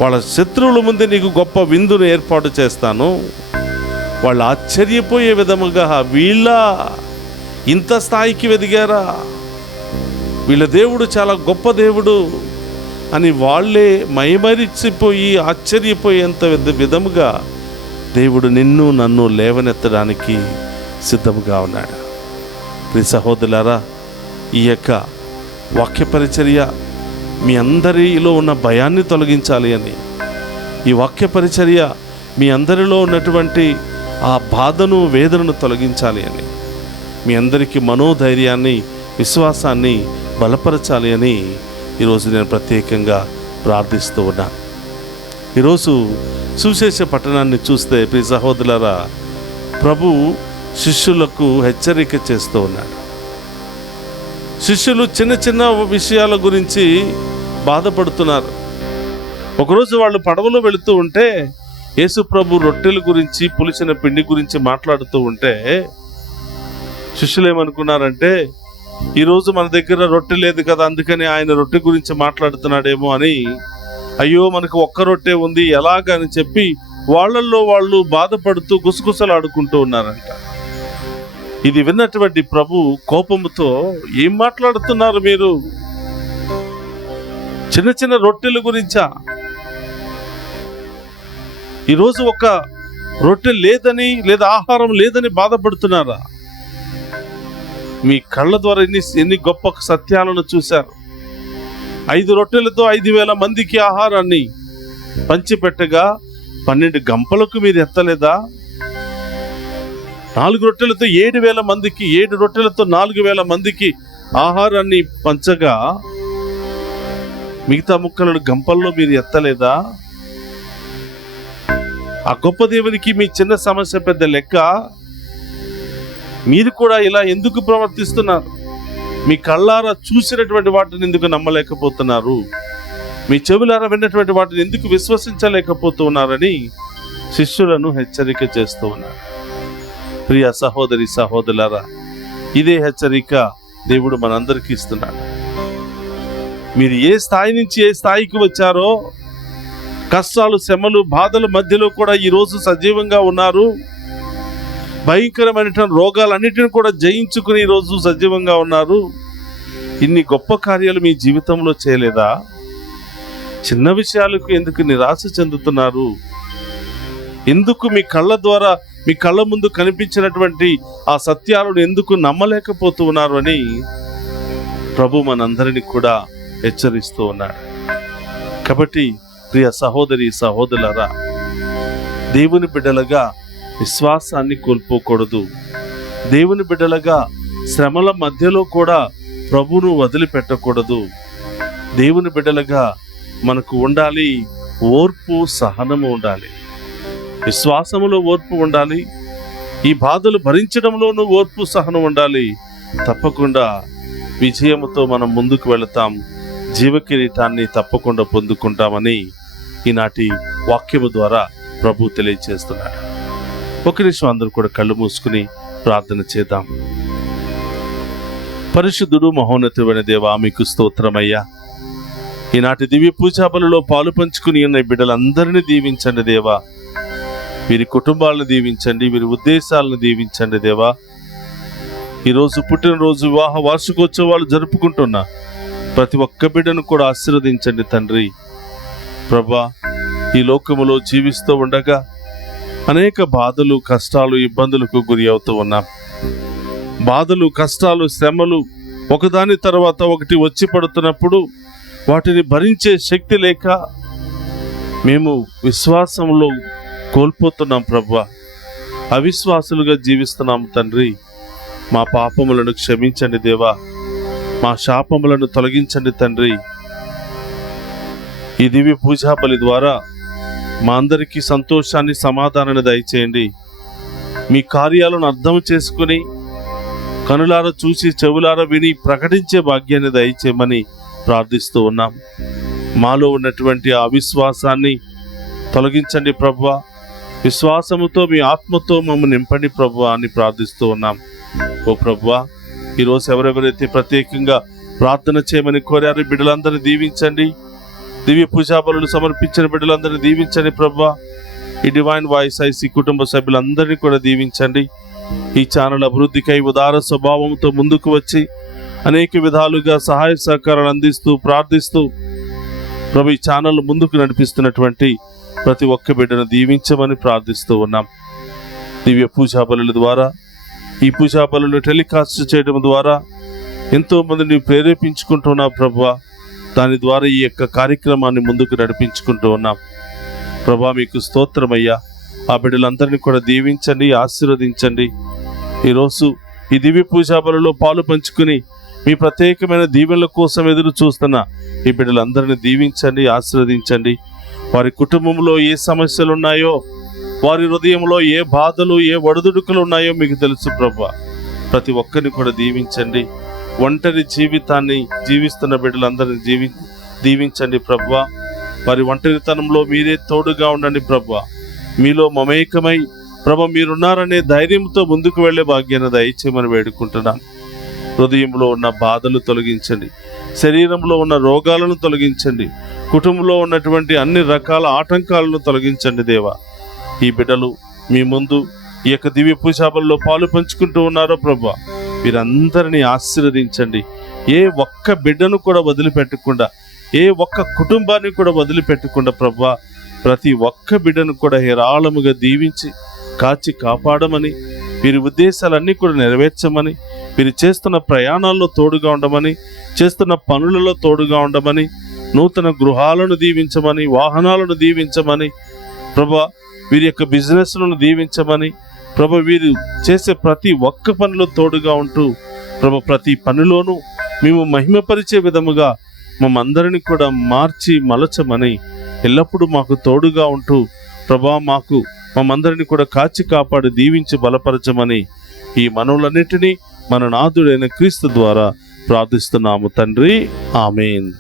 వాళ్ళ శత్రువుల ముందే నీకు గొప్ప విందును ఏర్పాటు చేస్తాను. వాళ్ళు ఆశ్చర్యపోయే విధముగా, వీళ్ళ ఇంత స్థాయికి ఎదిగారా, వీళ్ళ దేవుడు చాలా గొప్ప దేవుడు అని వాళ్ళే మైమరిచిపోయి ఆశ్చర్యపోయేంత విధముగా దేవుడు నిన్ను నన్ను లేవనెత్తడానికి సిద్ధముగా ఉన్నాడు. ప్రియ సహోదరులారా, ఈ యొక్క వాక్య పరిచర్య మీ అందరిలో ఉన్న భయాన్ని తొలగించాలి అని, ఈ వాక్య పరిచర్య మీ అందరిలో ఉన్నటువంటి ఆ బాధను, వేదనను తొలగించాలి అని, మీ అందరికీ మనోధైర్యాన్ని, విశ్వాసాన్ని బలపరచాలి అని ఈరోజు నేను ప్రత్యేకంగా ప్రార్థిస్తూ ఉన్నాను. ఈరోజు సువిశేష పట్టణాన్ని చూస్తే ప్రియ సహోదరులారా, ప్రభు శిష్యులకు హెచ్చరిక చేస్తూ ఉన్నాడు. శిష్యులు చిన్న చిన్న విషయాల గురించి బాధపడుతున్నారు. ఒకరోజు వాళ్ళు పడవలో వెళుతూ ఉంటే యేసు ప్రభు రొట్టెల గురించి, పులిసిన పిండి గురించి మాట్లాడుతూ ఉంటే శిష్యులు ఏమనుకున్నారంటే ఈరోజు మన దగ్గర రొట్టె లేదు కదా, అందుకని ఆయన రొట్టె గురించి మాట్లాడుతున్నాడేమో అని, అయ్యో మనకు ఒక్క రొట్టె ఉంది ఎలాగని చెప్పి వాళ్ళల్లో వాళ్ళు బాధపడుతూ గుసగుసలాడుకుంటూ ఉన్నారంట. ఇది విన్నటువంటి ప్రభు కోపముతో, ఏం మాట్లాడుతున్నారు మీరు? చిన్న చిన్న రొట్టెల గురించా? ఈరోజు ఒక రొట్టె లేదని లేదా ఆహారం లేదని బాధపడుతున్నారా? మీ కళ్ళ ద్వారా ఎన్ని గొప్ప సత్యాలను చూశారు. 5 రొట్టెలతో 5,000 మందికి ఆహారాన్ని పంచిపెట్టగా 12 గంపలకు మీరు ఎత్తలేదా? 4 రొట్టెలతో 7,000 మందికి, 7 రొట్టెలతో 4,000 మందికి ఆహారాన్ని పంచగా మిగతా ముక్కలను గంపల్లో మీరు ఎత్తలేదా? ఆ గొప్ప దేవునికి మీ చిన్న సమస్య పెద్ద లెక్క? మీరు కూడా ఇలా ఎందుకు ప్రవర్తిస్తున్నారు? మీ కళ్ళారా చూసినటువంటి వాటిని ఎందుకు నమ్మలేకపోతున్నారు? మీ చెవులారా విన్నటువంటి వాటిని ఎందుకు విశ్వసించలేకపోతున్నారని శిష్యులను హెచ్చరిక చేస్తూ ఉన్నారు. ప్రియ సహోదరి సహోదరులారా, ఇదే హెచ్చరిక దేవుడు మనందరికీ ఇస్తున్నాడు. మీరు ఏ స్థాయి నుంచి ఏ స్థాయికి వచ్చారో, కష్టాలు, శ్రమలు, బాధల మధ్యలో కూడా ఈరోజు సజీవంగా ఉన్నారు. భయంకరమైన రోగాలన్నిటిని కూడా జయించుకుని ఈరోజు సజీవంగా ఉన్నారు. ఇన్ని గొప్ప కార్యాలు మీ జీవితంలో చేయలేదా? చిన్న విషయాలకు ఎందుకు నిరాశ చెందుతున్నారు? ఎందుకు మీ కళ్ళ ద్వారా, మీ కళ్ళ ముందు కనిపించినటువంటి ఆ సత్యాలను ఎందుకు నమ్మలేకపోతూ ఉన్నారు అని ప్రభు మనందరినీ కూడా హెచ్చరిస్తూ ఉన్నాడు. కాబట్టి ప్రియ సహోదరి సహోదరులారా, దేవుని బిడ్డలుగా విశ్వాసాన్ని కోల్పోకూడదు. దేవుని బిడ్డలుగా శ్రమల మధ్యలో కూడా ప్రభువును వదిలిపెట్టకూడదు. దేవుని బిడ్డలుగా మనకు ఉండాలి ఓర్పు, సహనము ఉండాలి. విశ్వాసములో ఓర్పు ఉండాలి. ఈ బాధలు భరించడంలోనూ ఓర్పు, సహనం ఉండాలి. తప్పకుండా విజయముతో మనం ముందుకు వెళతాం. జీవకిరీటాన్ని తప్పకుండా పొందుకుంటామని ఈనాటి వాక్యము ద్వారా ప్రభు తెలియజేస్తున్నాడు. ఒక నిమిషం అందరూ కూడా కళ్ళు మూసుకుని ప్రార్థన చేద్దాం. పరిశుద్ధుడు, మహోన్నతుడైన దేవా, మీకు స్తోత్రమయ్యా. ఈనాటి దివ్య పూజా బలిలో పాలు పంచుకుని ఉన్న బిడ్డలందరినీ దీవించండి దేవా. వీరి కుటుంబాలను దీవించండి, వీరి ఉద్దేశాలను దీవించండి దేవా. ఈరోజు పుట్టినరోజు, వివాహ వార్షికోత్సవాలు జరుపుకుంటున్న ప్రతి ఒక్క బిడ్డను కూడా ఆశీర్వదించండి తండ్రి. ప్రభా, ఈ లోకములో జీవిస్తూ ఉండగా అనేక బాధలు, కష్టాలు, ఇబ్బందులకు గురి అవుతూ ఉన్నాం. బాధలు, కష్టాలు, శ్రమలు ఒకదాని తర్వాత ఒకటి వచ్చి పడుతున్నప్పుడు వాటిని భరించే శక్తి లేక మేము విశ్వాసంలో కోల్పోతున్నాం ప్రభువా. అవిశ్వాసులుగా జీవిస్తున్నాం తండ్రి. మా పాపములను క్షమించండి దేవా. మా శాపములను తొలగించండి తండ్రి. ఈ దివ్య పూజా బలి ద్వారా మా అందరికీ సంతోషాన్ని, సమాధానాన్ని దయచేయండి. మీ కార్యాలను అర్థం చేసుకుని కనులారా చూసి, చెవులారా విని ప్రకటించే భాగ్యాన్ని దయచేయమని ప్రార్థిస్తూ ఉన్నాం. మాలో ఉన్నటువంటి ఆ అవిశ్వాసాన్ని తొలగించండి ప్రభువా. విశ్వాసముతో మీ ఆత్మతో మమ్మల్ని నింపండి ప్రభువా అని ప్రార్థిస్తూ ఉన్నాం. ఓ ప్రభువా, ఈరోజు ఎవరెవరైతే ప్రత్యేకంగా ప్రార్థన చేయమని కోరారు బిడ్డలందరినీ దీవించండి. దివ్య పూజా బలులు సమర్పించిన బిడ్డలందరినీ దీవించండి ప్రభువా. ఈ డివైన్ వాయిస్ ఐసీ కుటుంబ సభ్యులందరినీ కూడా దీవించండి. ఈ ఛానల్ అభివృద్ధికై ఉదార స్వభావంతో ముందుకు వచ్చి అనేక విధాలుగా సహాయ సహకారాలు అందిస్తూ ప్రార్థిస్తూ ప్రభు ఈ ఛానల్ ముందుకు నడిపిస్తున్నటువంటి ప్రతి ఒక్క బిడ్డను దీవించమని ప్రార్థిస్తూ ఉన్నాం. దివ్య పూజా బలుల ద్వారా, ఈ పూజా బలులు టెలికాస్ట్ చేయడం ద్వారా ఎంతో మందిని ప్రేరేపించుకుంటున్నాం ప్రభువా. దాని ద్వారా ఈ యొక్క కార్యక్రమాన్ని ముందుకు నడిపించుకుంటూ ఉన్నాం ప్రభా. మీకు స్తోత్రమయ్యా. ఆ బిడ్డలందరినీ కూడా దీవించండి, ఆశీర్వదించండి. ఈరోజు ఈ దివ్య పూజా బలులో పాలు పంచుకుని మీ ప్రత్యేకమైన దీవెనల కోసం ఎదురు చూస్తున్న ఈ బిడ్డలందరినీ దీవించండి, ఆశీర్వదించండి. వారి కుటుంబంలో ఏ సమస్యలు ఉన్నాయో, వారి హృదయంలో ఏ బాధలు, ఏ ఒడిదుడుకులు ఉన్నాయో మీకు తెలుసు ప్రభువా. ప్రతి ఒక్కరిని కూడా దీవించండి. ఒంటరి జీవితాన్ని జీవిస్తున్న బిడ్డలందరినీ దీవించండి ప్రభువా. వారి ఒంటరితనంలో మీరే తోడుగా ఉండండి ప్రభువా. మీలో మమేకమై ప్రభు మీరున్నారనే ధైర్యంతో ముందుకు వెళ్లే భాగ్యాన్ని దయచేయమని వేడుకుంటున్నాను. హృదయంలో ఉన్న బాధలు తొలగించండి, శరీరంలో ఉన్న రోగాలను తొలగించండి, కుటుంబంలో ఉన్నటువంటి అన్ని రకాల ఆటంకాలను తొలగించండి దేవా. ఈ బిడ్డలు మీ ముందు ఈ యొక్క దివ్య పూజాబల్లో పాలు పంచుకుంటూ ఉన్నారో ప్రభు, వీరందరినీ ఆశీర్వదించండి. ఏ ఒక్క బిడ్డను కూడా వదిలిపెట్టకుండా, ఏ ఒక్క కుటుంబాన్ని కూడా వదిలిపెట్టకుండా ప్రభు, ప్రతి ఒక్క బిడ్డను కూడా హేరాళముగా దీవించి కాచి కాపాడమని, వీరి ఉద్దేశాలన్నీ కూడా నెరవేర్చమని, వీరు చేస్తున్న ప్రయాణాల్లో తోడుగా ఉండమని, చేస్తున్న పనులలో తోడుగా ఉండమని, నూతన గృహాలను దీవించమని, వాహనాలను దీవించమని ప్రభా, వీరి యొక్క బిజినెస్లను దీవించమని ప్రభు, వీరు చేసే ప్రతి ఒక్క పనిలో తోడుగా ఉంటూ ప్రభు, ప్రతి పనిలోనూ మేము మహిమపరిచే విధముగా మమ్మందరినీ కూడా మార్చి మలచమని, ఎల్లప్పుడూ మాకు తోడుగా ఉంటూ ప్రభా, మమ్మందరినీ కూడా కాచి కాపాడి దీవించి బలపరచమని ఈ మనవులన్నిటినీ మన నాథుడైన క్రీస్తు ద్వారా ప్రార్థిస్తున్నాము తండ్రి. ఆమేన్.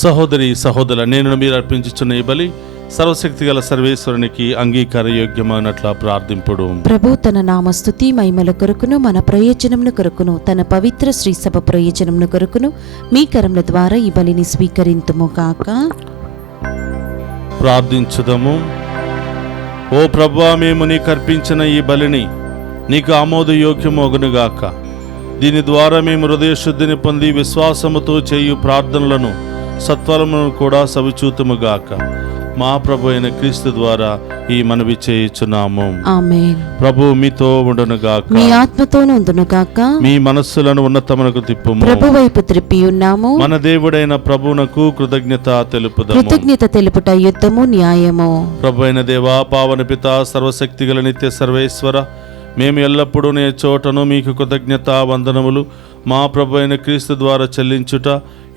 సహోదరి సహోదరుల, నేను మీరు అర్పించుచున్న ఈ బలి సర్వశక్తి గల సర్వేశ్వరునికి అంగీకార యోగ్యమైనట్ల ప్రార్థింపుడు. ప్రభు తన నామస్తుతి మహిమల కొరకును మన ప్రయోజనమును కొరకును తన పవిత్ర శ్రీ సభ ప్రయోజనమును కొరకును మీ కరముల ద్వారా ఈ బలిని స్వీకరింతుము గాక. ప్రార్థించుదము. ఓ ప్రభువా, మేము నీకు అర్పించిన ఈ బలిని నీకు ఆమోదయోగ్యమగునుగాక. దీని ద్వారా మేము హృదయ శుద్ధిని పొంది విశ్వాసముతో చేయు ప్రార్థనలను సత్వరమును కూడా సవిచూతుముగాక. మా ప్రభు అయిన క్రీస్తు ద్వారా ఈ మనవి చేయుచున్నాము. ఆమేన్. ప్రభు మీతో ఉండునుగాక, మీ ఆత్మతోను ఉండునుగాక. మీ మనస్సులను ఉన్నతమునకు తిప్పుము. ప్రభు వైపు త్రిప్పి ఉన్నాము. మన దేవుడైన ప్రభువునకు కృతజ్ఞత తెలుపుదాము. కృతజ్ఞత తెలుపుట యుద్ధము న్యాయము. ప్రభు అయిన దేవా, పావన పిత, సర్వశక్తిగల నిత్య సర్వేశ్వర, మేము ఎల్లప్పుడూ నే చోటను మీకు కృతజ్ఞత వందనములు మా ప్రభు అయిన క్రీస్తు ద్వారా చెల్లించుట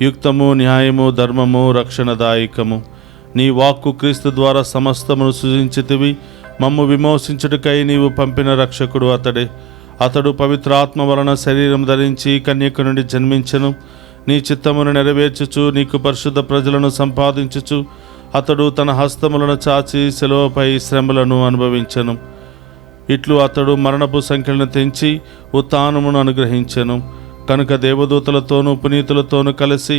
యుక్తము, న్యాయము, ధర్మము, రక్షణదాయకము. నీ వాక్కు క్రీస్తు ద్వారా సమస్తమును సృజించితివి. మమ్ము విమోచించుటకై నీవు పంపిన రక్షకుడు అతడే. అతడు పవిత్రాత్మ వలన శరీరం ధరించి కన్యక నుండి జన్మించెను. నీ చిత్తమును నెరవేర్చుచు నీకు పరిశుద్ధ ప్రజలను సంపాదించుచు అతడు తన హస్తములను చాచి శిలువపై శ్రమలను అనుభవించెను. ఇట్లు అతడు మరణపు సంఖ్యలను తెంచి ఉత్థానమును అనుగ్రహించెను. కనుక దేవదూతలతోనూ పునీతులతోనూ కలిసి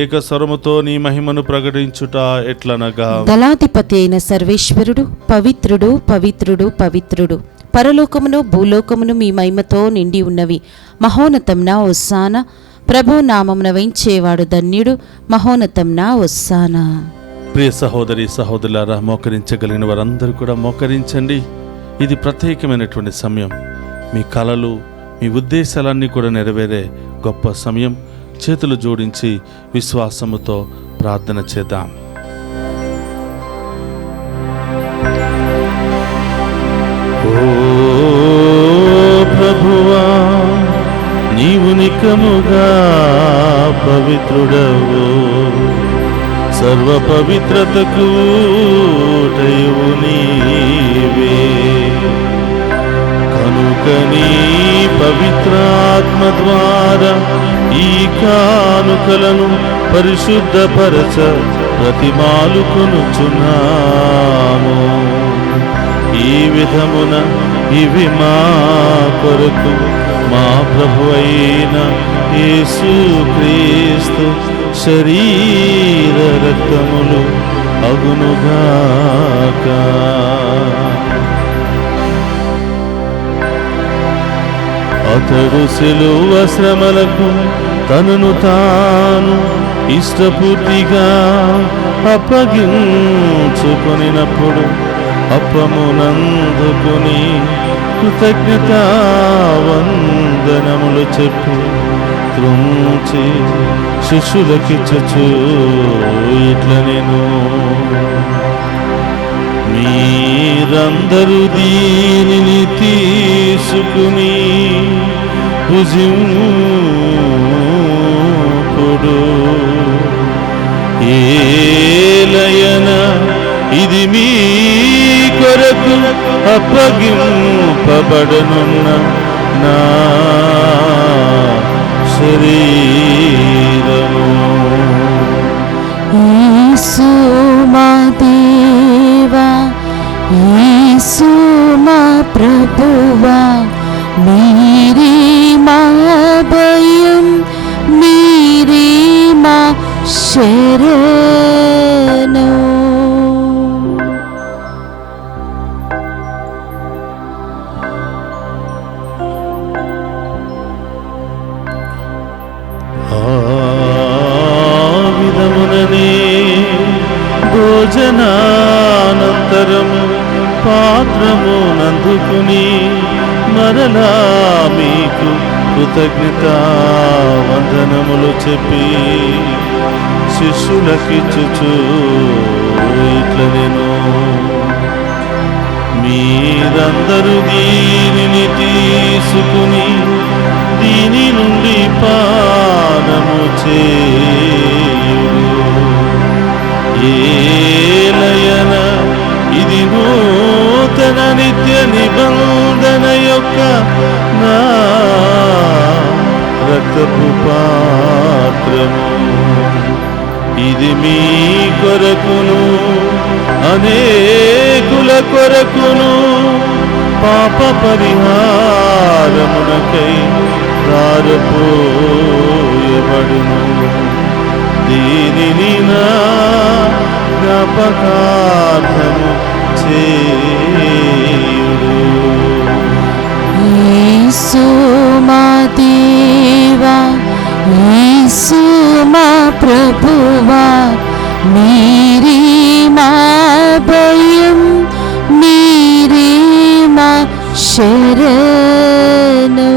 ఏకస్వరముతో నీ మహిమను ప్రకటించుట ఎట్లనగా, దళాధిపతి అయిన సర్వేశ్వరుడు పవిత్రుడు, పవిత్రుడు, పవిత్రుడు. పరలోకమును భూలోకమును మీ మహిమతో నిండి ఉన్నవి. మహోన్నతంనా ఒస్సానా. ప్రభు నామమున వేంచేవాడు ధన్యుడు. మహోన్నతంనా ఒస్సానా. ప్రియ సహోదరి సహోదరులారా, మోకరించగలిగిన వారందరూ కూడా మోకరించండి. ఇది ప్రత్యేకమైనటువంటి సమయం. మీ కలలు, మీ ఉద్దేశాలన్నీ కూడా నెరవేరే గొప్ప సమయం. చేతులు జోడించి విశ్వాసముతో ప్రార్థన చేద్దాం. ఓ ప్రభువా, నీవు నికముగా పవిత్రుడవు, సర్వ పవిత్రతకు ఊటయు నీవే. కనుకనీ పవిత్రాత్మ ద్వారా ఈ కానుకలను పరిశుద్ధపరచ ప్రతిమాలుకొనుచున్నాము. ఈ విధమున ఇవి మా కొరకు మా ప్రభు అయిన యేసుక్రీస్తు శరీర రక్తములు అగునుగాక. అతడు శిలువ శ్రమలకు తనను తాను ఇష్టపూర్తిగా అప్పగించుకొనినప్పుడు అప్పమునందుకుని కృతజ్ఞతా వందనములు చెప్పి త్రుంచి శిష్యులకిచ్చుచు ఇట్లనెను, మీరందరూ దీనిని తీసుకుని భుజింపుడు. ఏలయన ఇది మీ కొరకు అప్పగింపబడనున్న నా శరీరము. యేసు మా దేవా, యేసు మా ప్రభువా, మీరే మా భయం, మీరే మా శరణు. విధముననే భోజనానంతరము పాత్రము నందుకుని మరలా మీకు కృతజ్ఞతా వందనములు చెప్పి శిష్యులకిచ్చుచు ఇట్లనెను, మీరందరూ దీనిని తీసుకుని దీని నుండి పానము చేయుడు. ఏలయన ఇది నూతన నిత్య నిబంధన యొక్క నా రక్తపు పాత్రము. ఇది మీ కొరకును అనేకుల కొరకును పాప పరిహారమునకై దారపోయబడును. దీనిని నా జ్ఞాపకార్థము చేయుడు. యేసు మా దేవా, యేసు మా ప్రభువా, మీరే మా భయం, మీరే మా శరణు.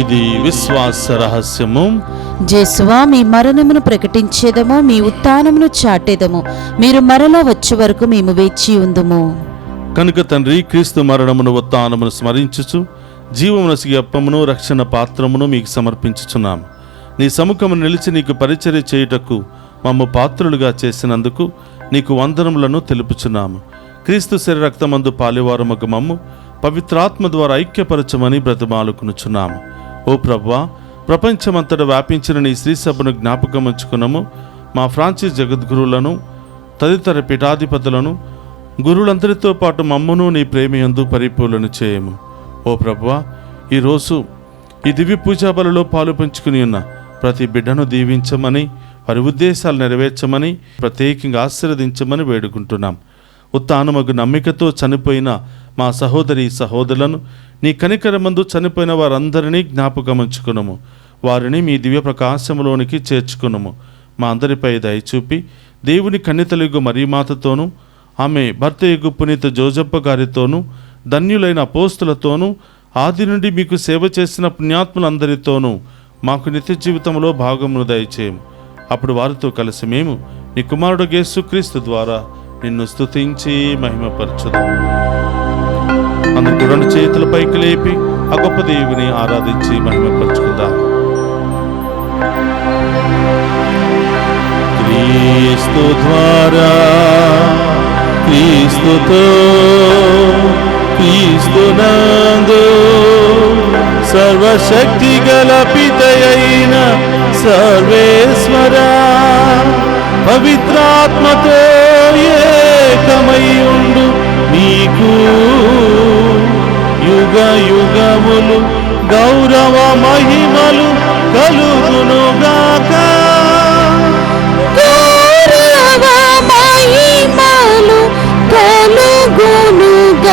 ఇది విశ్వాస రహస్యము. జేసువా, మీ మరణమును ప్రకటించేదము, మీ ఉత్థానమును చాటేదము. మీరు మరలా వచ్చే వరకు మేము వేచి ఉందుము. కనుక తండ్రి, క్రీస్తు మరణమును ఉత్థానమును స్మరించుచు జీవమునసిగి అప్పమును రక్షణ పాత్రమును మీకు సమర్పించుచున్నాము. నీ సముఖము నిలిచి నీకు పరిచర్య చేయుటకు మమ్ము పాత్రులుగా చేసినందుకు నీకు వందనములను తెలుపుచున్నాము. క్రీస్తు శరీర రక్తమందు పాలివారమగు మమ్ము పవిత్రాత్మ ద్వారా ఐక్యపరచమని బ్రతిమాలుకునుచున్నాము. ఓ ప్రభువా, ప్రపంచమంతటా వ్యాపించిన నీ శ్రీ సభను జ్ఞాపకం ఉంచుకున్నాము. మా ఫ్రాన్సిస్ జగద్గురువులను తదితర పీఠాధిపతులను గురువులందరితో పాటు మమ్మును నీ ప్రేమయందు పరిపూర్ణను చేయము. ఓ ప్రభువా, ఈరోజు ఈ దివ్య పూజా బలిలో పాలు పంచుకుని ఉన్న ప్రతి బిడ్డను దీవించమని, వారి ఉద్దేశాలు నెరవేర్చమని, ప్రత్యేకంగా ఆశీర్వదించమని వేడుకుంటున్నాం. ఉత్థానమగు నమ్మికతో చనిపోయిన మా సహోదరి సహోదరులను నీ కనికరమందు చనిపోయిన వారందరినీ జ్ఞాపకం ఉంచుకున్నాము. వారిని మీ దివ్య ప్రకాశములోనికి చేర్చుకున్నాము. మా అందరిపై దయచూపి దేవుని కన్యతలుగు మరియమాతతోనూ ఆమె భర్త యగు పునీత జోజప్ప గారితోనూ ధన్యులైన అపోస్తులతోనూ ఆది నుండి మీకు సేవ చేసిన పుణ్యాత్ములందరితోనూ మాకు నిత్య జీవితంలో భాగమును దయచేయము. అప్పుడు వారితో కలిసి మేము నీ కుమారుడు యేసుక్రీస్తు ద్వారా నిన్ను స్తుతించి మహిమపరచుదాము. అందరికీ రెండు చేతుల పైకి లేపి ఆ గొప్ప దేవుని ఆరాధించి మహిమపరచుకుందాం. క్రీస్తు ద్వారా క్రీస్తుతో క్రీస్తునందు సర్వశక్తి గల పితయైన సర్వేశ్వరా పవిత్రాత్మతో ఏకమై ఉండు నీకు యుగ యుగములు గౌరవ మహిమలు కలుగునుగాక. గౌరవ మహిమలు కలుగునుగాక.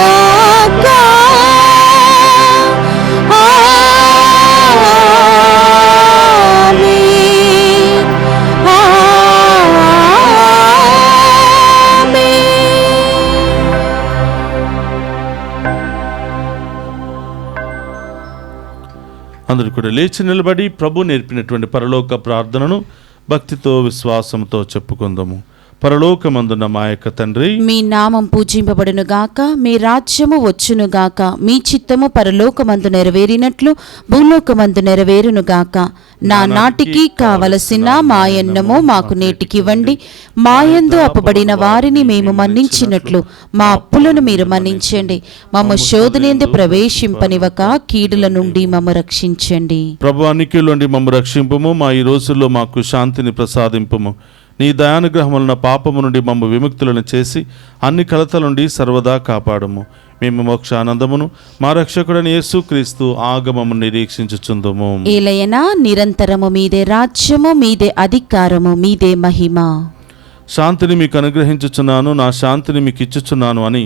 ఆమేన్. ఆమేన్. అందరూ కూడా లేచి నిలబడి ప్రభు నేర్పినటువంటి పరలోక ప్రార్థనను భక్తితో విశ్వాసంతో చెప్పుకుందాము. పరలోకమందున్న మా యొక్క తండ్రి, మీ నామం పూజింపబడును గాక, మీ రాజ్యము వచ్చును గాక, మీ చిత్తము పరలోకమందు నెరవేరినట్లు భూలోకమందు నెరవేరును గాక. నా నాటికి కావలసిన మాయన్నము మాకు నేటికివ్వండి. మాయందు అప్పబడిన వారిని మేము మన్నించినట్లు మా అప్పులను మీరు మన్నించండి. మమ్మ శోధనేందు ప్రవేశింపనివ్వక కీడుల నుండి మమ్మ రక్షించండి. ప్రభు అన్నికీలుండి మమ్మ రక్షింపుము. మా ఈ రోజుల్లో మాకు శాంతిని ప్రసాదింపుము. నీ దయానుగ్రహములన పాపము నుండి మమ్మ విముక్తులను చేసి అన్ని కలతల నుండి సర్వదా కాపాడము. మేము మోక్ష ఆనందమును మా రక్షకుడైన యేసుక్రీస్తు ఆగమము నిరీక్షించుచుందుము. ఏలయనా నిరంతరము మీదే రాజ్యము, మీదే అధికారము, మీదే మహిమ. శాంతిని మీకు అనుగ్రహించుచున్నాను, నా శాంతిని మీకు ఇచ్చుచున్నాను అని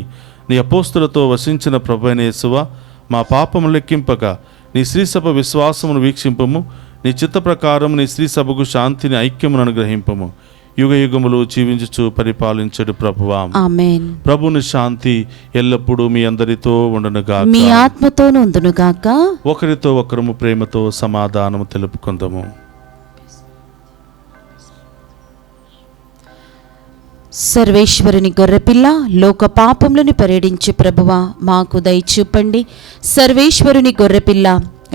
నీ అపోస్తులతో వసించిన ప్రభువైన యేసువా, మా పాపము లెక్కింపక నీ శ్రీసభ విశ్వాసమును వీక్షింపము. నీ చిత్త ప్రకారం నీ శ్రీసభకు శాంతిని ఐక్యమును అనుగ్రహింపము. యుగ యుగములు జీవించుచు పరిపాలించడు ప్రభువా. ఆమేన్. ప్రభుని శాంతి ఎల్లప్పుడూ మీ అందరితో ఉండునుగాక. మీ ఆత్మతోను ఉండునుగాక. ఒకరితో ఒకరము ప్రేమతో సమాధానము తెలుపుకుందాము. సర్వేశ్వరుని గొర్రెపిల్ల, లోక పాపములను పరిహరించు ప్రభువా, మాకు దయచూపండి. సర్వేశ్వరుని గొర్రెపిల్ల,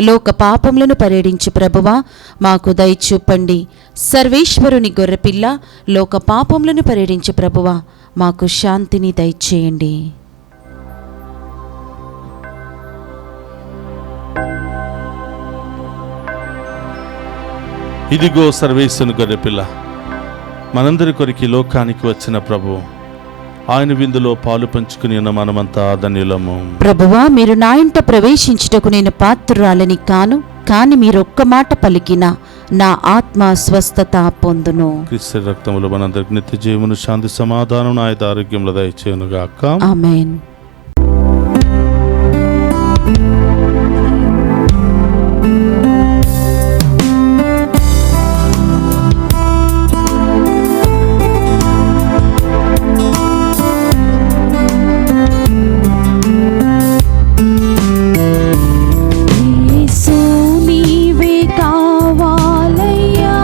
లోక పాపములను పరిహరించు ప్రభువా, మాకు దయచూపండి. సర్వేశ్వరుని గొర్రెపిల్ల, లోక పాపములను పరిహరించు ప్రభువా, మాకు శాంతిని దయచేయండి. ఇదిగో సర్వేశ్వరుని గొర్రెపిల్ల, మనందరి కొరికి లోకానికి వచ్చిన ప్రభు. ఆయన విందులో పాలు పంచుకుని ఉన్న మనమంతా ధన్యులము. ప్రభువా, మీరు నా ఇంట ప్రవేశించుటకు నేను పాత్రురాలని కాను, కాని మీరొక్క మాట పలికిన నా ఆత్మ స్వస్థత పొందును. క్రీస్తు రక్తములు మనందరికి నిత్య జీవమును, శాంతి, సమాధానం, ఆయుధ ఆరోగ్యములు దయచేయునుగాక. ఆమేన్. యేసు నీవే కావాలయ్యా,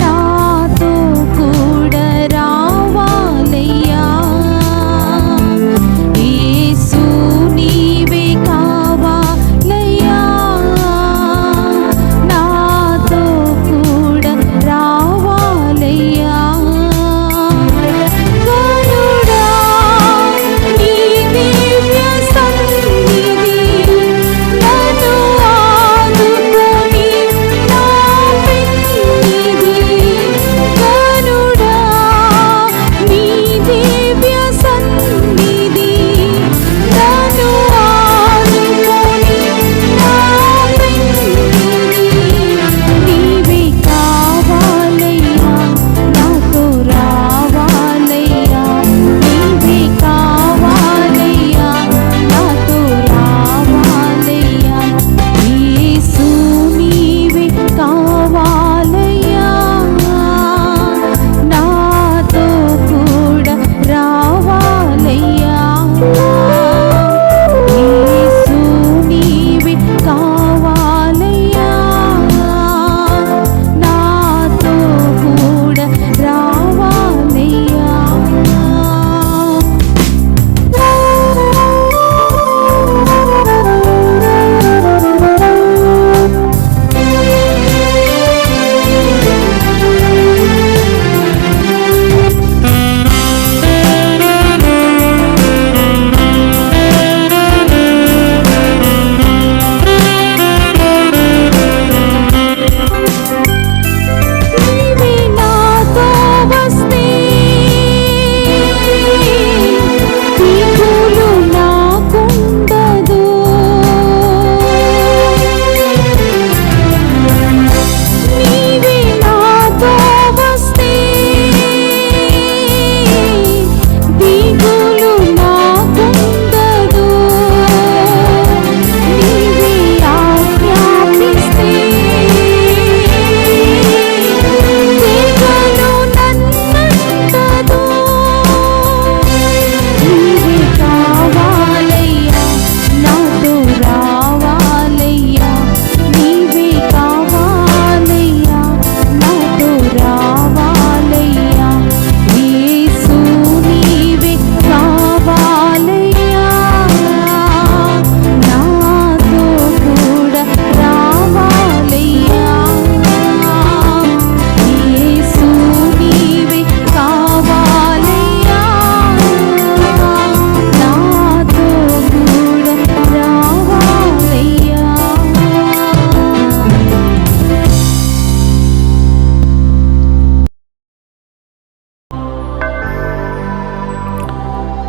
నాతో కూడా రావాలయ్యా.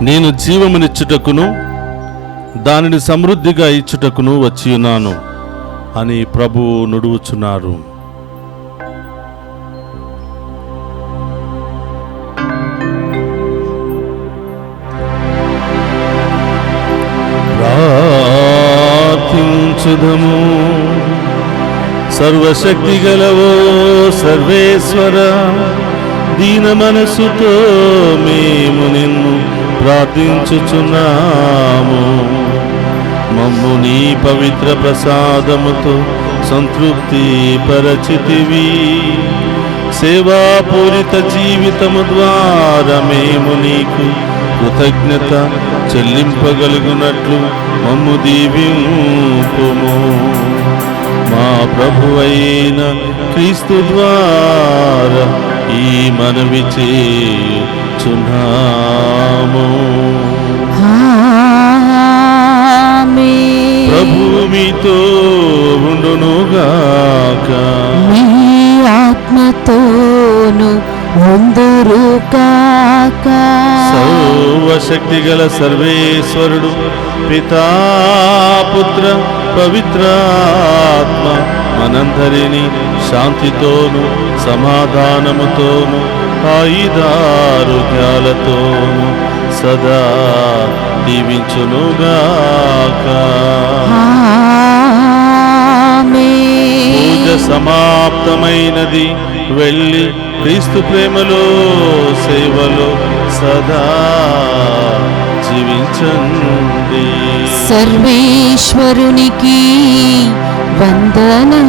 నేను జీవమునిచ్చుటకును దానిని సమృద్ధిగా ఇచ్చుటకును వచ్చియున్నాను అని ప్రభువు నుడువుచున్నారు. ప్రార్థించుదము. సర్వశక్తి గలవో సర్వేశ్వర, దీన మనసుతో మేము నిన్ను ప్రార్థించుచున్నాము. మమ్ము నీ పవిత్ర ప్రసాదముతో సంతృప్తి పరచితివి. సేవాపూరిత జీవితము ద్వారా మేము నీకు కృతజ్ఞత చెల్లింపగలుగునట్లు మమ్ము దీవింపుము. మా ప్రభువైన క్రీస్తు ద్వారా ఈ మనవి చేయుచున్నాము. ఆమేన్. ప్రభువు మీతో ఉండునుగాక. మీ ఆత్మతోను ఉందురుగాక. సర్వశక్తి గల సర్వేశ్వరుడు పితా పుత్ర పవిత్రాత్మ మనందరినీ శాంతితోను సమాధానముతోను ఆయుధారోగ్యాలతోను సదా దీవించునుగాక. ఆమేన్. పూజ సమాప్తమైనది. వెళ్ళి క్రీస్తు ప్రేమలో సేవలో సదా జీవించండి. సర్వేశ్వరునికి వందనములు.